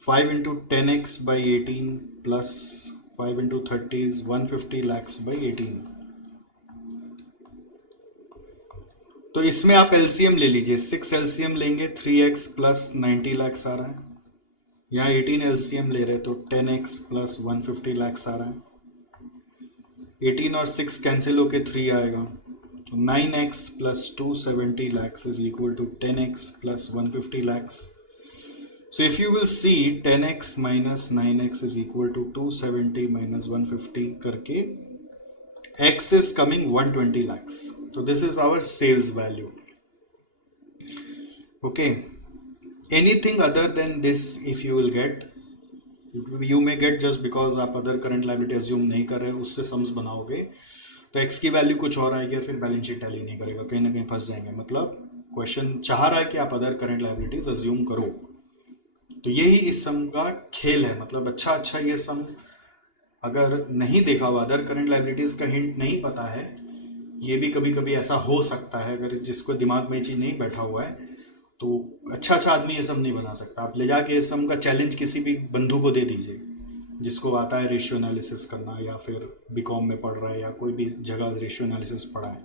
5 × 10x/18 plus 5 × 30 is 150 lakhs by 18। तो इसमें आप एलसीएम ले लीजिए, 6 एलसीएम लेंगे, 3x plus 90 lakhs आ रहा है, यहाँ 18 एलसीएम ले रहे तो 10x प्लस 150 लैक्स आ रहा है। 18 और 6 कैंसिल होके 3 आएगा, तो 9x plus 270 lakhs is equal to 10x plus 150 lakhs. So if you will see 10x minus 9x is equal to 270 minus 150 करके x is coming 120 lakhs. So this is our sales value. Okay. Anything other than this if you will get, you may get just because आप other current liability assume नहीं कर रहे, उससे sums बनाओगे तो x की value कुछ और आएगी, फिर बैलेंस शीट टैली नहीं करेगा, कहीं ना कहीं फंस जाएंगे। मतलब क्वेश्चन चाह रहा है कि आप अदर करंट लायबिलिटीज अज्यूम करो, तो यही इस सम का खेल है। मतलब अच्छा ये सम अगर नहीं देखा हुआ, अदर करंट लायबिलिटीज का हिंट नहीं पता है, ये भी कभी कभी ऐसा हो सकता है, अगर जिसको दिमाग में ये चीज़ नहीं बैठा हुआ है तो अच्छा आदमी ये सम नहीं बना सकता। आप ले जाके इस सम का चैलेंज किसी भी बंधु को दे दीजिए जिसको आता है रेशियो एनालिसिस करना, या फिर बीकॉम में पढ़ रहा है या कोई भी जगह रेशियो एनालिसिस पढ़ा है,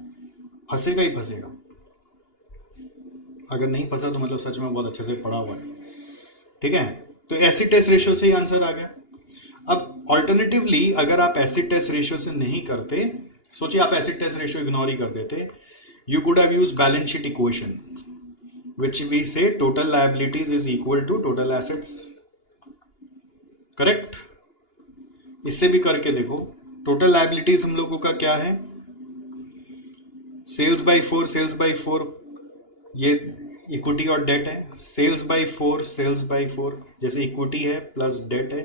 फंसेगा ही फंसेगा। अगर नहीं फंसा तो मतलब सच में बहुत अच्छे से पढ़ा हुआ है। ठीक है, तो एसिड टेस्ट रेशियो से ही आंसर आ गया। अब ऑल्टरनेटिवली अगर आप एसिड टेस्ट रेशियो से नहीं करते, सोचिए आप एसिड टेस्ट रेशियो इग्नोर ही कर देते, you could have used balance sheet equation which we say total liabilities is equal to total assets, correct. इससे भी करके देखो, टोटल लायबिलिटीज हम लोगों का क्या है, सेल्स बाय 4 ये इक्विटी और डेट है, सेल्स बाय 4 जैसे इक्विटी है प्लस डेट है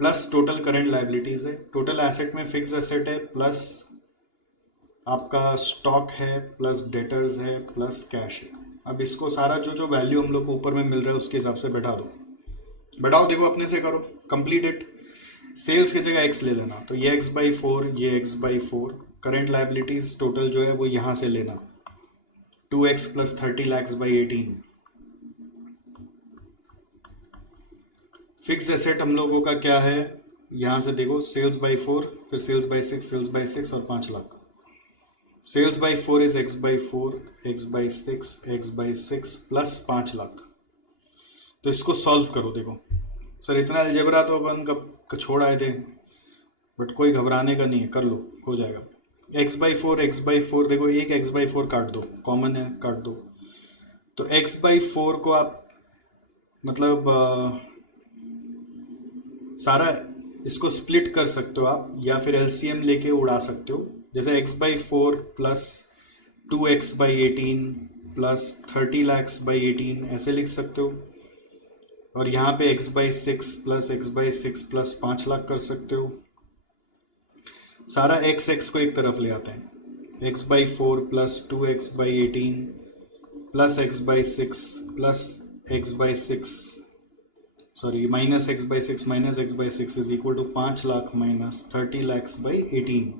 प्लस टोटल करंट लायबिलिटीज है, टोटल एसेट में फिक्स एसेट है प्लस आपका स्टॉक है प्लस डेटर्स है प्लस कैश है। अब इसको सारा जो वैल्यू हम लोग को ऊपर में मिल रहा है उसके हिसाब से बैठाओ, देखो अपने से करो, कंप्लीट इट। सेल्स की जगह x ले लेना, तो ये x/4, ये x/4, करंट लायबिलिटीज टोटल जो है वो यहाँ से लेना, 2x plus 30 lakhs/18। Fix asset हम लोगों का क्या है, यहाँ से देखो सेल्स/4, फिर सेल्स/6 और 5 लाख। सेल्स/4 is x/4, x/6 plus 5 lakh. तो इसको सॉल्व करो। देखो सर इतना अलजेब्रा तो अपन कब छोड़ आए थे, बट कोई घबराने का नहीं है, कर लो, हो जाएगा। x/4 देखो, एक x/4 काट दो, कॉमन है काट दो, तो x/4 को आप मतलब सारा इसको स्प्लिट कर सकते हो आप, या फिर एलसीएम लेके उड़ा सकते हो। जैसे x/4 plus 2x/18 plus 30 lakhs/18 ऐसे लिख सकते हो, और यहाँ पे x/6 plus x/6 plus 5 lakh कर सकते हो। सारा x को एक तरफ ले आते हैं, x/4 plus 2x/18 plus x/6 plus x/6 sorry minus x/6 is equal to 5 lakh minus 30 lakhs/18।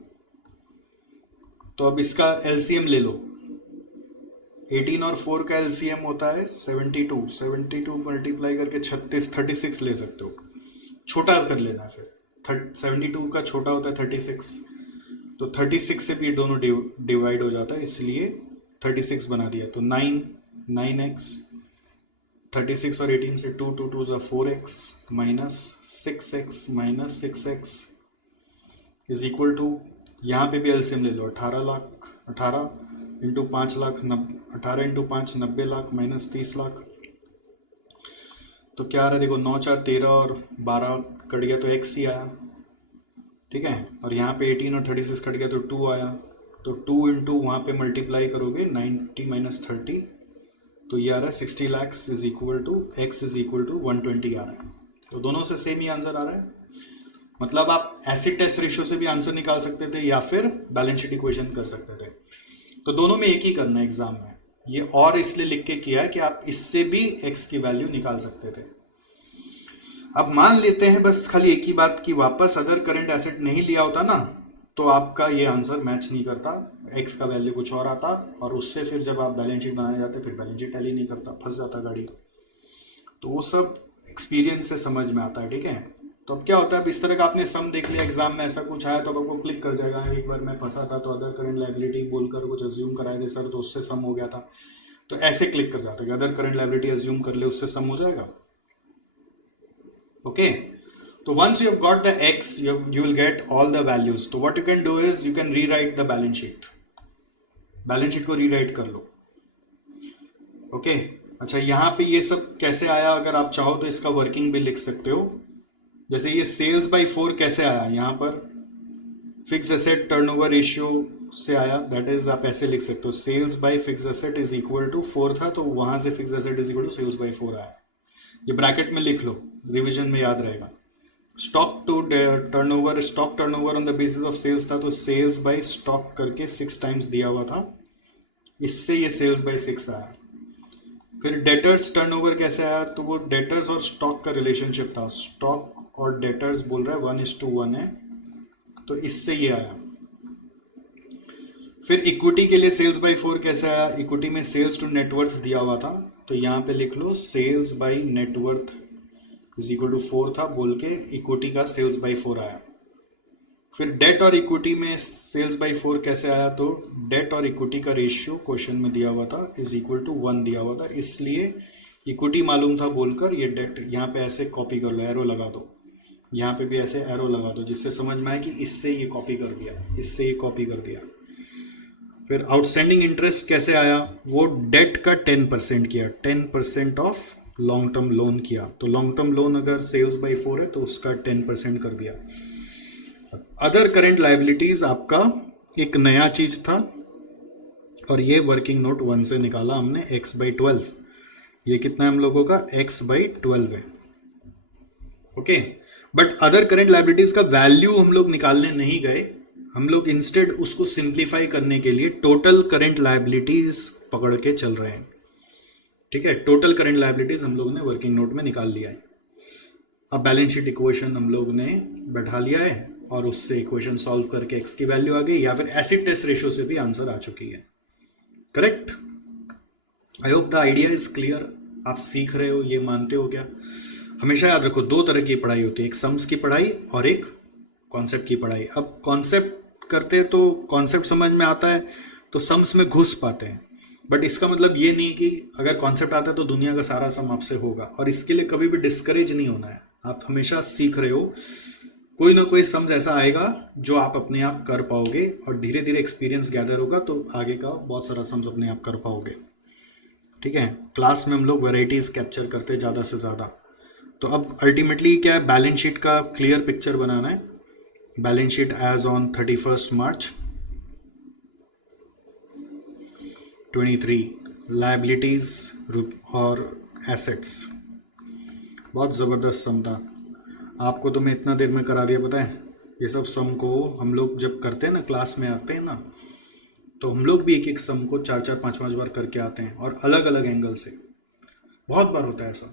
तो अब इसका एलसीएम ले लो, 18 और 4 का एलसीएम होता है 72 मल्टीप्लाई करके 36 ले सकते हो, छोटा कर लेना है फिर 72 का छोटा होता है 36, तो 36 से भी दोनों डिवाइड हो जाता है, इसलिए 36 बना दिया। तो 9x 36 और 18 से 2 2 2 4x minus 6x is equal to, यहाँ पे भी एलसीएम ले लो, 18 into 5 lakh 18 into 5 90 lakh minus 30 lakh. तो क्या आ रहा है देखो, 9 4 13 और 12 कट गया तो x ही आया। ठीक है, और यहाँ पे 18 और 36 कट गया तो 2 आया, तो 2 इंटू वहाँ पे मल्टीप्लाई करोगे 90 माइनस 30, तो ये आ रहा है 60 lakhs is equal to x is equal to 120 आ रहा है। तो दोनों से सेम ही आंसर आ रहा है। मतलब आप एसिड टेस्ट रेशियो से भी आंसर निकाल सकते थे या फिर बैलेंस शीट इक्वेशन कर सकते थे, तो दोनों में एक ही करना है एग्जाम में। ये और इसलिए लिख के किया है कि आप इससे भी x की वैल्यू निकाल सकते थे। अब मान लेते हैं बस खाली एक ही बात की, वापस अगर करंट एसेट नहीं लिया होता ना तो आपका ये आंसर मैच नहीं करता, x का वैल्यू कुछ और आता, और उससे फिर जब आप बैलेंस शीट बनाने जाते फिर बैलेंस शीट टैली नहीं करता, फंस जाता गाड़ी। तो वो सब एक्सपीरियंस से समझ में आता है। ठीक है, तो अब क्या होता है, अब इस तरह का आपने सम देख लिया, एग्जाम में ऐसा कुछ आया तो अब आपको क्लिक कर जाएगा। एक बार मैं फंसा था तो अदर करंट लायबिलिटी बोलकर कुछ अज्यूम कराए थे सर, तो उससे सम हो गया था, तो ऐसे क्लिक कर जाता है कि अदर करंट लायबिलिटी अज्यूम कर ले, उससे सम हो जाएगा। Okay, so once you have got the x, you will get all the values. So what you can do is you can rewrite the balance sheet. Balance sheet को rewrite कर लो. Okay अच्छा, यहाँ पे ये सब कैसे आया, अगर आप चाहो तो इसका वर्किंग भी लिख सकते हो. जैसे ये सेल्स बाय 4 कैसे आया, यहाँ पर फिक्स एसेट टर्नओवर रेशियो से आया. दैट इज आप ऐसे लिख सकते हो, sales by fix asset is equal to 4 था, तो वहां से fix asset is equal to sales by 4 आया. ये ब्रैकेट में लिख लो, रिविजन में याद रहेगा. Stock to turnover, stock turnover on the basis of sales था, तो सेल्स बाय स्टॉक करके 6 टाइम्स दिया हुआ था, इससे ये सेल्स बाय 6 आया. फिर डेटर्स टर्नओवर कैसे आया, तो वो डेटर्स और स्टॉक का रिलेशनशिप था. स्टॉक और डेटर्स बोल रहा है 1:1 है, तो इससे ये आया. फिर इक्विटी के लिए सेल्स बाय 4 कैसे आया, इक्विटी में सेल्स टू नेटवर्थ दिया हुआ था, तो यहाँ पे लिख लो sales by net worth is equal to 4 था बोल के इक्विटी का सेल्स बाय 4 आया. फिर डेट और इक्विटी में सेल्स बाय 4 कैसे आया, तो डेट और इक्विटी का रेशियो क्वेश्चन में दिया हुआ था इज इक्वल टू 1 दिया हुआ था, इसलिए इक्विटी मालूम था बोलकर ये डेट यहाँ पे ऐसे कॉपी कर लो, एरो लगा दो, यहाँ पे भी ऐसे एरो लगा दो, जिससे समझ में आए कि इससे ये कॉपी कर दिया, इससे ये कॉपी कर दिया. फिर आउटस्टैंडिंग इंटरेस्ट कैसे आया, वो डेट का 10% किया, 10% ऑफ लॉन्ग टर्म लोन किया. तो लॉन्ग टर्म लोन अगर सेल्स बाय 4 है तो उसका 10% कर दिया. अदर करेंट लाइबिलिटीज आपका एक नया चीज था, और ये वर्किंग नोट 1 से निकाला हमने, x/12. ये कितना है हम लोगों का, x/12 है. Okay, but other current liabilities का वैल्यू हम लोग निकालने नहीं गए, हम लोग इंस्टेड उसको सिंप्लीफाई करने के लिए टोटल करेंट लाइबिलिटीज पकड़ के चल रहे हैं. ठीक है, टोटल करेंट लाइबिलिटीज हम लोग ने वर्किंग नोट में निकाल लिया है. अब बैलेंस शीट इक्वेशन हम लोग ने बैठा लिया है, और उससे इक्वेशन सॉल्व करके एक्स की वैल्यू आ गई, या फिर एसिड टेस्ट रेशियो से भी आंसर आ चुकी है. Correct. I hope the idea is clear. आप सीख रहे हो, ये मानते हो क्या. हमेशा याद रखो, 2 तरह की पढ़ाई होती है, एक सम्स की पढ़ाई और एक कॉन्सेप्ट की पढ़ाई. अब कॉन्सेप्ट करते हैं तो कॉन्सेप्ट समझ में आता है तो सम्स में घुस पाते हैं, बट इसका मतलब ये नहीं कि अगर कॉन्सेप्ट आता है तो दुनिया का सारा सम आपसे होगा. और इसके लिए कभी भी डिस्करेज नहीं होना है, आप हमेशा सीख रहे हो, कोई ना कोई समझ ऐसा आएगा जो आप अपने आप कर पाओगे, और धीरे धीरे एक्सपीरियंस गैदर होगा तो आगे का बहुत सारा समझ अपने आप कर पाओगे. ठीक है, क्लास में हम लोग वेराइटीज कैप्चर करते हैं ज़्यादा से ज़्यादा. तो अब अल्टीमेटली क्या है, बैलेंस शीट का क्लियर पिक्चर बनाना है. Balance sheet as on 31 March 23, liabilities और एसेट्स. बहुत ज़बरदस्त सम था, आपको तो मैं इतना देर में करा दिया. पता है, ये सब सम को हम लोग जब करते हैं ना, क्लास में आते हैं ना, तो हम लोग भी एक एक सम को 4-4, 5-5 बार करके आते हैं, और अलग अलग एंगल से. बहुत बार होता है ऐसा.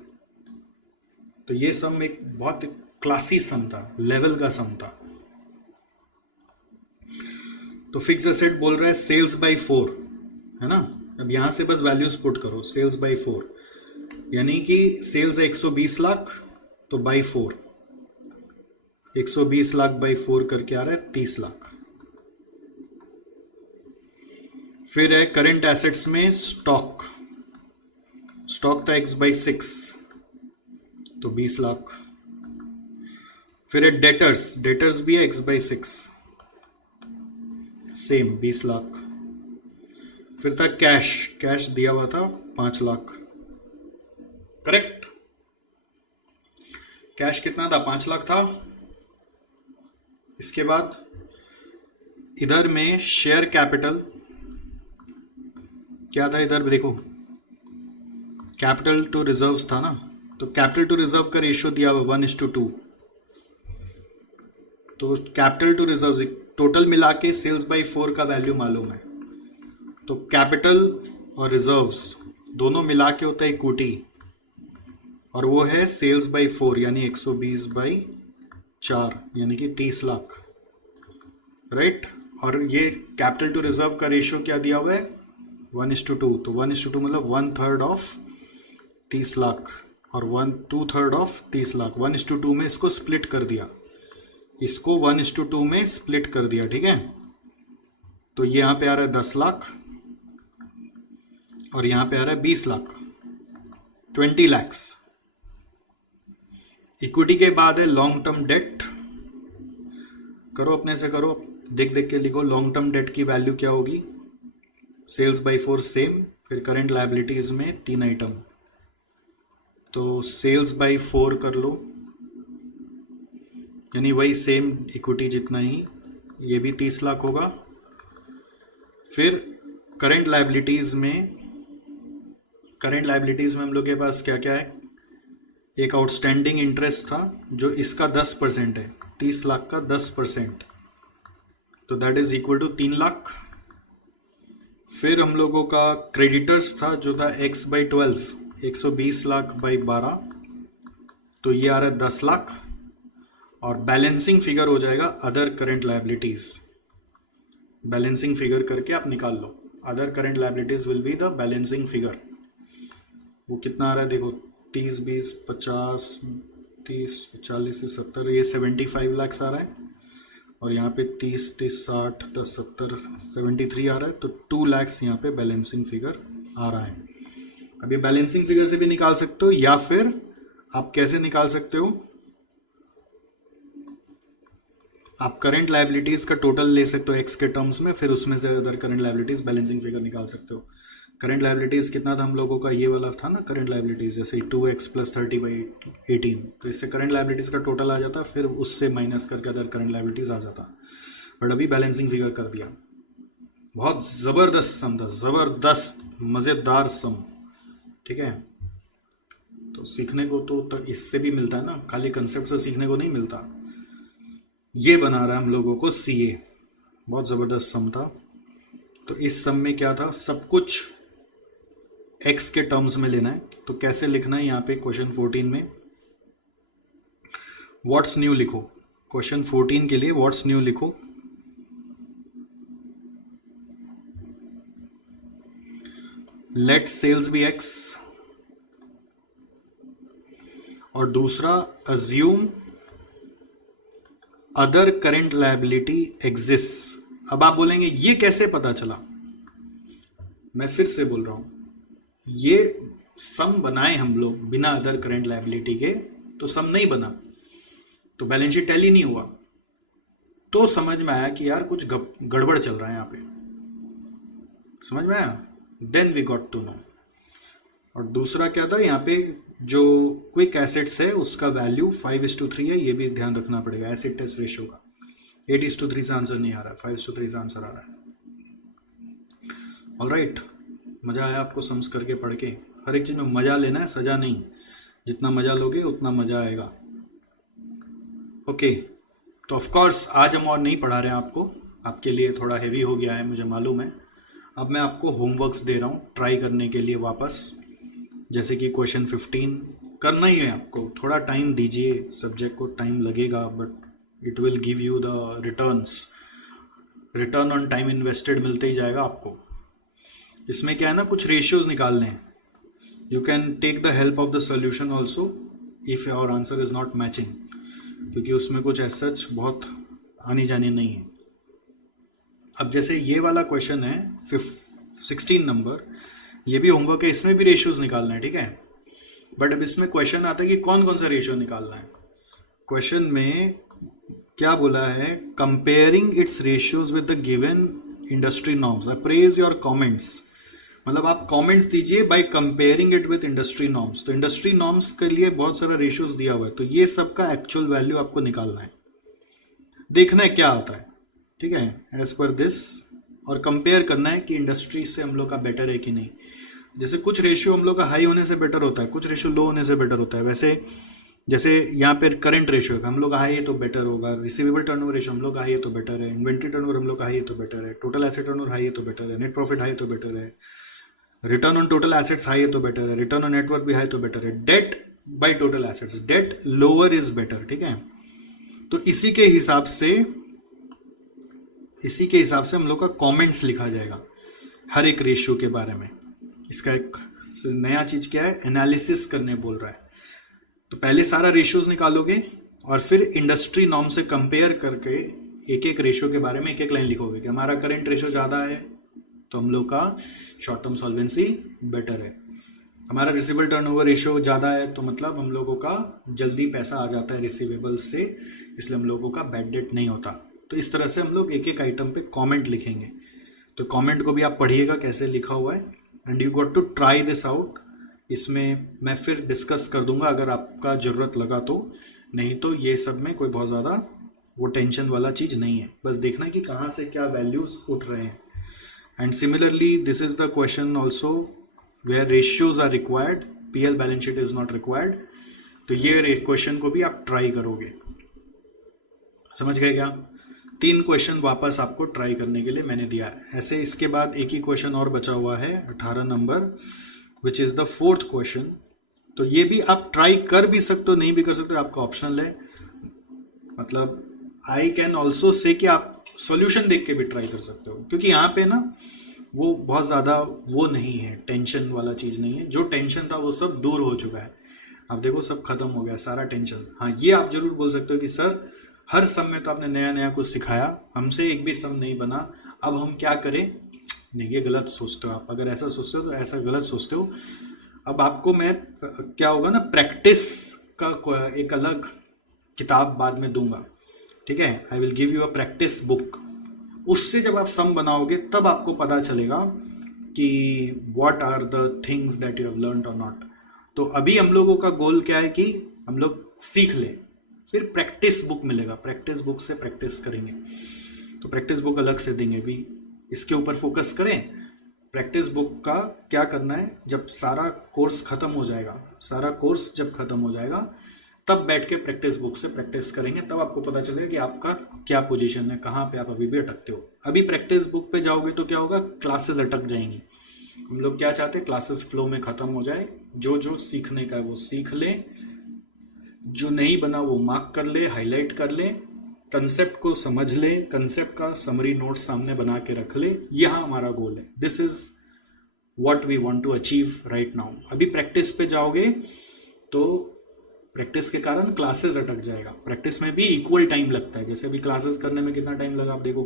तो ये सम एक बहुत क्लासी सम था, लेवल का सम था. तो फिक्स एसेट बोल रहा है सेल्स बाय 4, है ना. अब यहाँ से बस वैल्यूज पुट करो, सेल्स बाय 4 यानी कि सेल्स है 120 लाख, तो बाय 4, 120 लाख बाय 4 करके आ रहा है 30 लाख. फिर है करंट एसेट्स में स्टॉक, स्टॉक था x/6, तो 20 लाख. फिर है डेटर्स, डेटर्स भी है x/6, सेम 20 लाख. फिर था कैश, कैश दिया हुआ था 5 लाख. करेक्ट, कैश कितना था, 5 लाख था. इसके बाद इधर में शेयर कैपिटल क्या था, इधर देखो कैपिटल टू रिजर्व्स था ना, तो कैपिटल टू रिजर्व का रेशियो दिया हुआ 1:2. तो कैपिटल टू रिजर्व्स टोटल मिला के सेल्स बाय 4 का वैल्यू मालूम है, तो कैपिटल और रिजर्व्स दोनों मिला के होता है इक्विटी, और वो है सेल्स बाय 4 यानी 120/4 यानी कि 30 लाख. राइट. और ये कैपिटल टू रिजर्व का रेशियो क्या दिया हुआ है, 1:2. तो 1:2 मतलब 1/3 ऑफ 30 लाख, और 2/3 ऑफ 30 लाख. 1:2 में इसको स्प्लिट कर दिया, इसको 1:2 में स्प्लिट कर दिया. ठीक है, तो ये यहाँ पे आ रहा है 10 लाख, और यहाँ पे आ रहा है 20 लाख, 20 lakhs. इक्विटी के बाद है लॉन्ग टर्म डेट। करो अपने से, करो देख देख के लिखो। लॉन्ग टर्म डेट की वैल्यू क्या होगी? सेल्स बाई 4 सेम, फिर करंट लायबिलिटीज में 3 आइटम, तो सेल्स बाई 4 कर लो, यानी वही सेम इक्विटी जितना ही, ये भी 30 लाख होगा। फिर करंट लायबिलिटीज में हम लोग के पास क्या क्या है? एक आउटस्टैंडिंग इंटरेस्ट था जो इसका 10% है, 30 लाख का 10%, तो that is equal to 3 lakh. फिर हम लोगों का क्रेडिटर्स था जो था x बाई 12, 120 लाख बाई 12, तो ये आ रहा है 10 लाख। और बैलेंसिंग फिगर हो जाएगा other current liabilities. Balancing figure करके आप निकाल लो, other current liabilities will be the balancing figure. वो कितना आ रहा है देखो, 30, 20, 50, 30, 40 से 70, ये 75 लाख आ रहा है। और यहाँ पे 30, 30, 60, 10, 70, 73 आ रहा है, तो 2 लाख यहाँ पे बैलेंसिंग फिगर आ रहा है। अब ये बैलेंसिंग फिगर से भी निकाल सकते हो, या फिर आप कैसे निकाल सकते हो? आप करंट लायबिलिटीज का टोटल ले सकते हो एक्स के टर्म्स में, फिर उसमें से other current liabilities balancing figure निकाल सकते हो। करंट लायबिलिटीज कितना था हम लोगों का? ये वाला था ना करंट लायबिलिटीज, जैसे 2x + 30/18, तो इससे करंट लायबिलिटीज का टोटल आ जाता, फिर उससे माइनस करके अदर करंट लायबिलिटीज आ जाता। बट अभी बैलेंसिंग फिगर कर दिया। बहुत ज़बरदस्त सम था, ज़बरदस्त मज़ेदार सम, ठीक है। तो सीखने को तो इससे भी मिलता है ना, खाली कंसेप्ट से सीखने को नहीं मिलता। ये बना रहा है हम लोगों को CA, बहुत ज़बरदस्त सम था। तो इस सम में क्या था? सब कुछ x के टर्म्स में लेना है। तो कैसे लिखना है यहाँ पे क्वेश्चन 14 में? व्हाट्स न्यू लिखो, क्वेश्चन 14 के लिए व्हाट्स न्यू लिखो। लेट सेल्स बी x, और दूसरा assume other current liability exist. अब आप बोलेंगे ये कैसे पता चला? मैं फिर से बोल रहा हूं, ये सम बनाए हम लोग बिना अदर करंट लायबिलिटी के, तो सम नहीं बना, तो बैलेंस शीट टैली नहीं हुआ, तो समझ में आया कि यार कुछ गड़बड़ चल रहा है यहाँ पे, समझ में आया? Then we got to know. और दूसरा क्या था यहाँ पे, जो क्विक एसेट्स है उसका वैल्यू 5:3 है, ये भी ध्यान रखना पड़ेगा एसिड टेस्ट रेशियो का। 8:3 से आंसर नहीं आ रहा है, 5:3 से आंसर आ रहा है। ऑलराइट, मज़ा आया आपको सम्स करके पढ़ के? हर एक चीज़ में मज़ा लेना है, सजा नहीं। जितना मज़ा लोगे उतना मज़ा आएगा। ओके, तो ऑफकोर्स आज हम और नहीं पढ़ा रहे हैं आपको, आपके लिए थोड़ा हैवी हो गया है, मुझे मालूम है। अब मैं आपको होमवर्क्स दे रहा हूँ ट्राई करने के लिए वापस, जैसे कि क्वेश्चन 15 करना ही है आपको। थोड़ा टाइम दीजिए, सब्जेक्ट को टाइम लगेगा, but it will give you the return on time invested मिलते ही जाएगा आपको। इसमें क्या है ना, कुछ रेशियोज निकालने हैं। You can take the help of the solution also if your answer is not matching, क्योंकि उसमें कुछ ऐसा बहुत आनी जानी नहीं है। अब जैसे ये वाला क्वेश्चन है 16 नंबर, ये भी होमवर्क है, इसमें भी रेशियोज निकालना है, ठीक है। बट अब इसमें क्वेश्चन आता है कि कौन कौन सा रेशियो निकालना है। क्वेश्चन में क्या बोला है? Comparing it's ratios with the given industry norms, apprise your comments. मतलब आप कमेंट्स दीजिए by comparing it with industry norms. तो इंडस्ट्री नॉर्म्स के लिए बहुत सारा रेशियोज दिया हुआ है, तो ये सब का एक्चुअल वैल्यू आपको निकालना है, देखना है क्या आता है, ठीक है, एज पर दिस। और कंपेयर करना है कि इंडस्ट्री से हम लोग का बेटर है कि नहीं। जैसे कुछ रेशियो हम लोग का हाई होने से बेटर होता है, कुछ रेशियो लो होने से बेटर होता है। वैसे जैसे यहाँ पे करंट रेशियो हम लोग का हाई है तो बेटर होगा, रिसीवेबल टर्नओवर रेशियो हम लोग का हाई है तो बेटर है, इन्वेंट्री टर्नओवर हम लोग का हाई है तो बेटर है, टोटल एसेट टर्नओवर हाई है तो बेटर है, नेट प्रॉफिट हाई है तो बेटर है, return on total assets high है तो बेटर है, रिटर्न ऑन नेटवर्थ भी हाई तो बेटर है, debt by total assets, debt lower is better, ठीक है। तो इसी के हिसाब से हम लोग का कमेंट्स लिखा जाएगा हर एक रेशियो के बारे में। इसका एक नया चीज क्या है, एनालिसिस करने बोल रहा है। तो पहले सारा रेशियोज निकालोगे और फिर इंडस्ट्री नॉर्म से कंपेयर करके एक एक रेशियो के बारे में एक एक लाइन लिखोगे कि हमारा करंट रेशियो ज़्यादा है तो हम लोग का शॉर्ट टर्म सॉल्वेंसी बेटर है, हमारा रिसीवेबल टर्नओवर रेशियो ज़्यादा है तो मतलब हम लोगों का जल्दी पैसा आ जाता है रिसीवेबल से, इसलिए हम लोगों का बैड डेट नहीं होता। तो इस तरह से हम लोग एक एक आइटम पे कमेंट लिखेंगे। तो कमेंट को भी आप पढ़िएगा कैसे लिखा हुआ है, and you got to try this out. इसमें मैं फिर डिस्कस कर दूंगा अगर आपका ज़रूरत लगा तो, नहीं तो ये सब में कोई बहुत ज़्यादा वो टेंशन वाला चीज़ नहीं है, बस देखना है कि कहाँ से क्या वैल्यूज़ उठ रहे हैं। And similarly this is the question also where ratios are required, PL balance sheet is not required. तो ये क्वेश्चन को भी आप ट्राई करोगे। समझ गए क्या? 3 क्वेश्चन वापस आपको ट्राई करने के लिए मैंने दिया है। ऐसे इसके बाद एक ही क्वेश्चन और बचा हुआ है 18 number, which is the 4th question. तो ये भी आप ट्राई कर भी सकते हो, नहीं भी कर सकते हो, आपका ऑप्शनल है। मतलब आई कैन ऑल्सो से कि आप सॉल्यूशन देख के भी ट्राई कर सकते हो, क्योंकि यहाँ पे ना वो बहुत ज़्यादा वो नहीं है, टेंशन वाला चीज़ नहीं है। जो टेंशन था वो सब दूर हो चुका है। अब देखो सब खत्म हो गया सारा टेंशन। हाँ, ये आप जरूर बोल सकते हो कि सर हर सम में तो आपने नया नया कुछ सिखाया, हमसे एक भी सम नहीं बना, अब हम क्या करें? नहीं, ये गलत सोचते हो आप। अगर ऐसा सोचते हो तो ऐसा गलत सोचते हो। अब आपको मैं क्या होगा ना, प्रैक्टिस का एक अलग किताब बाद में दूंगा, ठीक है? I will give you a practice book. उससे जब आप सम बनाओगे तब आपको पता चलेगा कि what are the things that you have learned और नॉट। तो अभी हम लोगों का गोल क्या है कि हम लोग सीख लें, फिर प्रैक्टिस बुक मिलेगा, प्रैक्टिस बुक से प्रैक्टिस करेंगे। तो प्रैक्टिस बुक अलग से देंगे, अभी इसके ऊपर फोकस करें। प्रैक्टिस बुक का क्या करना है, जब सारा कोर्स खत्म हो जाएगा, सारा कोर्स जब खत्म हो जाएगा तब बैठ के प्रैक्टिस बुक से प्रैक्टिस करेंगे, तब आपको पता चलेगा कि आपका क्या पोजीशन है, कहाँ पे आप अभी भी अटकते हो। अभी प्रैक्टिस बुक पे जाओगे तो क्या होगा, क्लासेस अटक जाएंगी। हम लोग क्या चाहते हैं, क्लासेस फ्लो में खत्म हो जाए, जो जो सीखने का है वो सीख ले, जो नहीं बना वो मार्क कर ले, हाईलाइट कर ले, कंसेप्ट को समझ ले, कंसेप्ट का समरी नोट सामने बना के रख ले। यह हमारा गोल है। This is what we want to achieve right now. अभी प्रैक्टिस पे जाओगे तो प्रैक्टिस के कारण क्लासेस अटक जाएगा। प्रैक्टिस में भी इक्वल टाइम लगता है, जैसे अभी क्लासेस करने में कितना टाइम लगा आप देखो,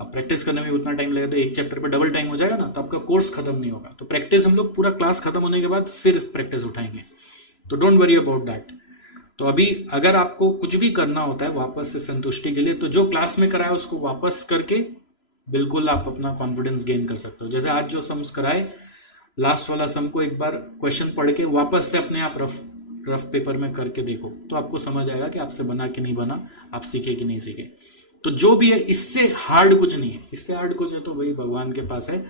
अब प्रैक्टिस करने में उतना टाइम लगेगा तो एक चैप्टर पे डबल टाइम हो जाएगा ना, तो आपका कोर्स खत्म नहीं होगा। तो प्रैक्टिस हम लोग पूरा क्लास खत्म होने के बाद फिर प्रैक्टिस उठाएंगे, तो डोंट वरी अबाउट दैट। तो अभी अगर आपको कुछ भी करना होता है वापस से संतुष्टि के लिए, तो जो क्लास में कराया उसको वापस करके बिल्कुल आप अपना कॉन्फिडेंस गेन कर सकते हो। जैसे आज जो सम्स कराए, लास्ट वाला सम को एक बार क्वेश्चन पढ़ के वापस से अपने आप रफ पेपर में करके देखो, तो आपको समझ आएगा कि आपसे बना कि नहीं बना, आप सीखे कि नहीं सीखे। तो जो भी है इससे हार्ड कुछ नहीं है, इससे हार्ड कुछ है तो वही भगवान के पास है,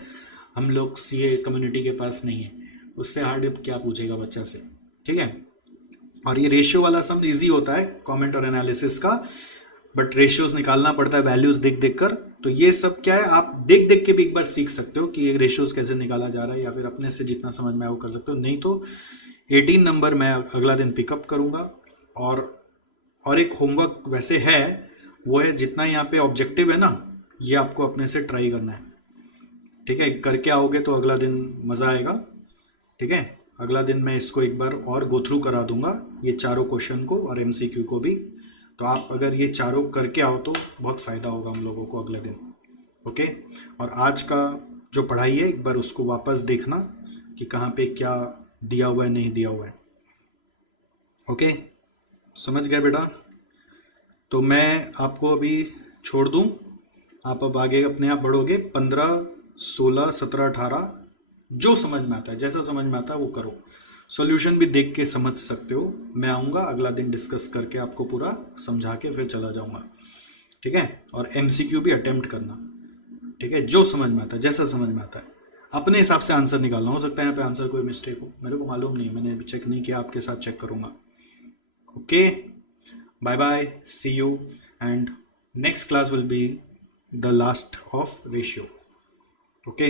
हम लोग सीए कम्युनिटी के पास नहीं है। उससे हार्ड क्या पूछेगा बच्चा से, ठीक है? और ये रेशियो वाला सम इजी होता है कमेंट और एनालिसिस का, बट रेशियोज निकालना पड़ता है वैल्यूज देख देख कर। तो ये सब क्या है, आप देख देख के भी एक बार सीख सकते हो कि ये रेशियोज कैसे निकाला जा रहा है, या फिर अपने से जितना समझ में आए वो कर सकते हो। नहीं तो 18 नंबर मैं अगला दिन पिकअप करूंगा। और एक होमवर्क वैसे है, वो है जितना यहाँ पे ऑब्जेक्टिव है ना, ये आपको अपने से ट्राई करना है, ठीक है? करके आओगे तो अगला दिन मज़ा आएगा, ठीक है? अगला दिन मैं इसको एक बार और गो थ्रू करा दूंगा, ये चारों क्वेश्चन को और एमसीक्यू को भी। तो आप अगर ये चारों करके आओ तो बहुत फ़ायदा होगा हम लोगों को अगले दिन, ओके? और आज का जो पढ़ाई है एक बार उसको वापस देखना कि कहाँ पे क्या दिया हुआ है, नहीं दिया हुआ है, ओके? समझ गए बेटा? तो मैं आपको अभी छोड़ दूं, आप अब आगे अपने आप बढ़ोगे। 15, 16, 17, 18 जो समझ में आता है, जैसा समझ में आता है वो करो। सॉल्यूशन भी देख के समझ सकते हो। मैं आऊँगा अगला दिन डिस्कस करके आपको पूरा समझा के फिर चला जाऊँगा, ठीक है? और एमसीक्यू भी अटेम्प्ट करना, ठीक है? जो समझ में आता है, जैसा समझ में आता है, अपने हिसाब से आंसर निकालना। हो सकता है यहाँ पे आंसर कोई मिस्टेक हो, मेरे को मालूम नहीं, मैंने अभी चेक नहीं किया, आपके साथ चेक करूँगा, okay? Bye bye, see you, and next class will be the last of ratio, okay?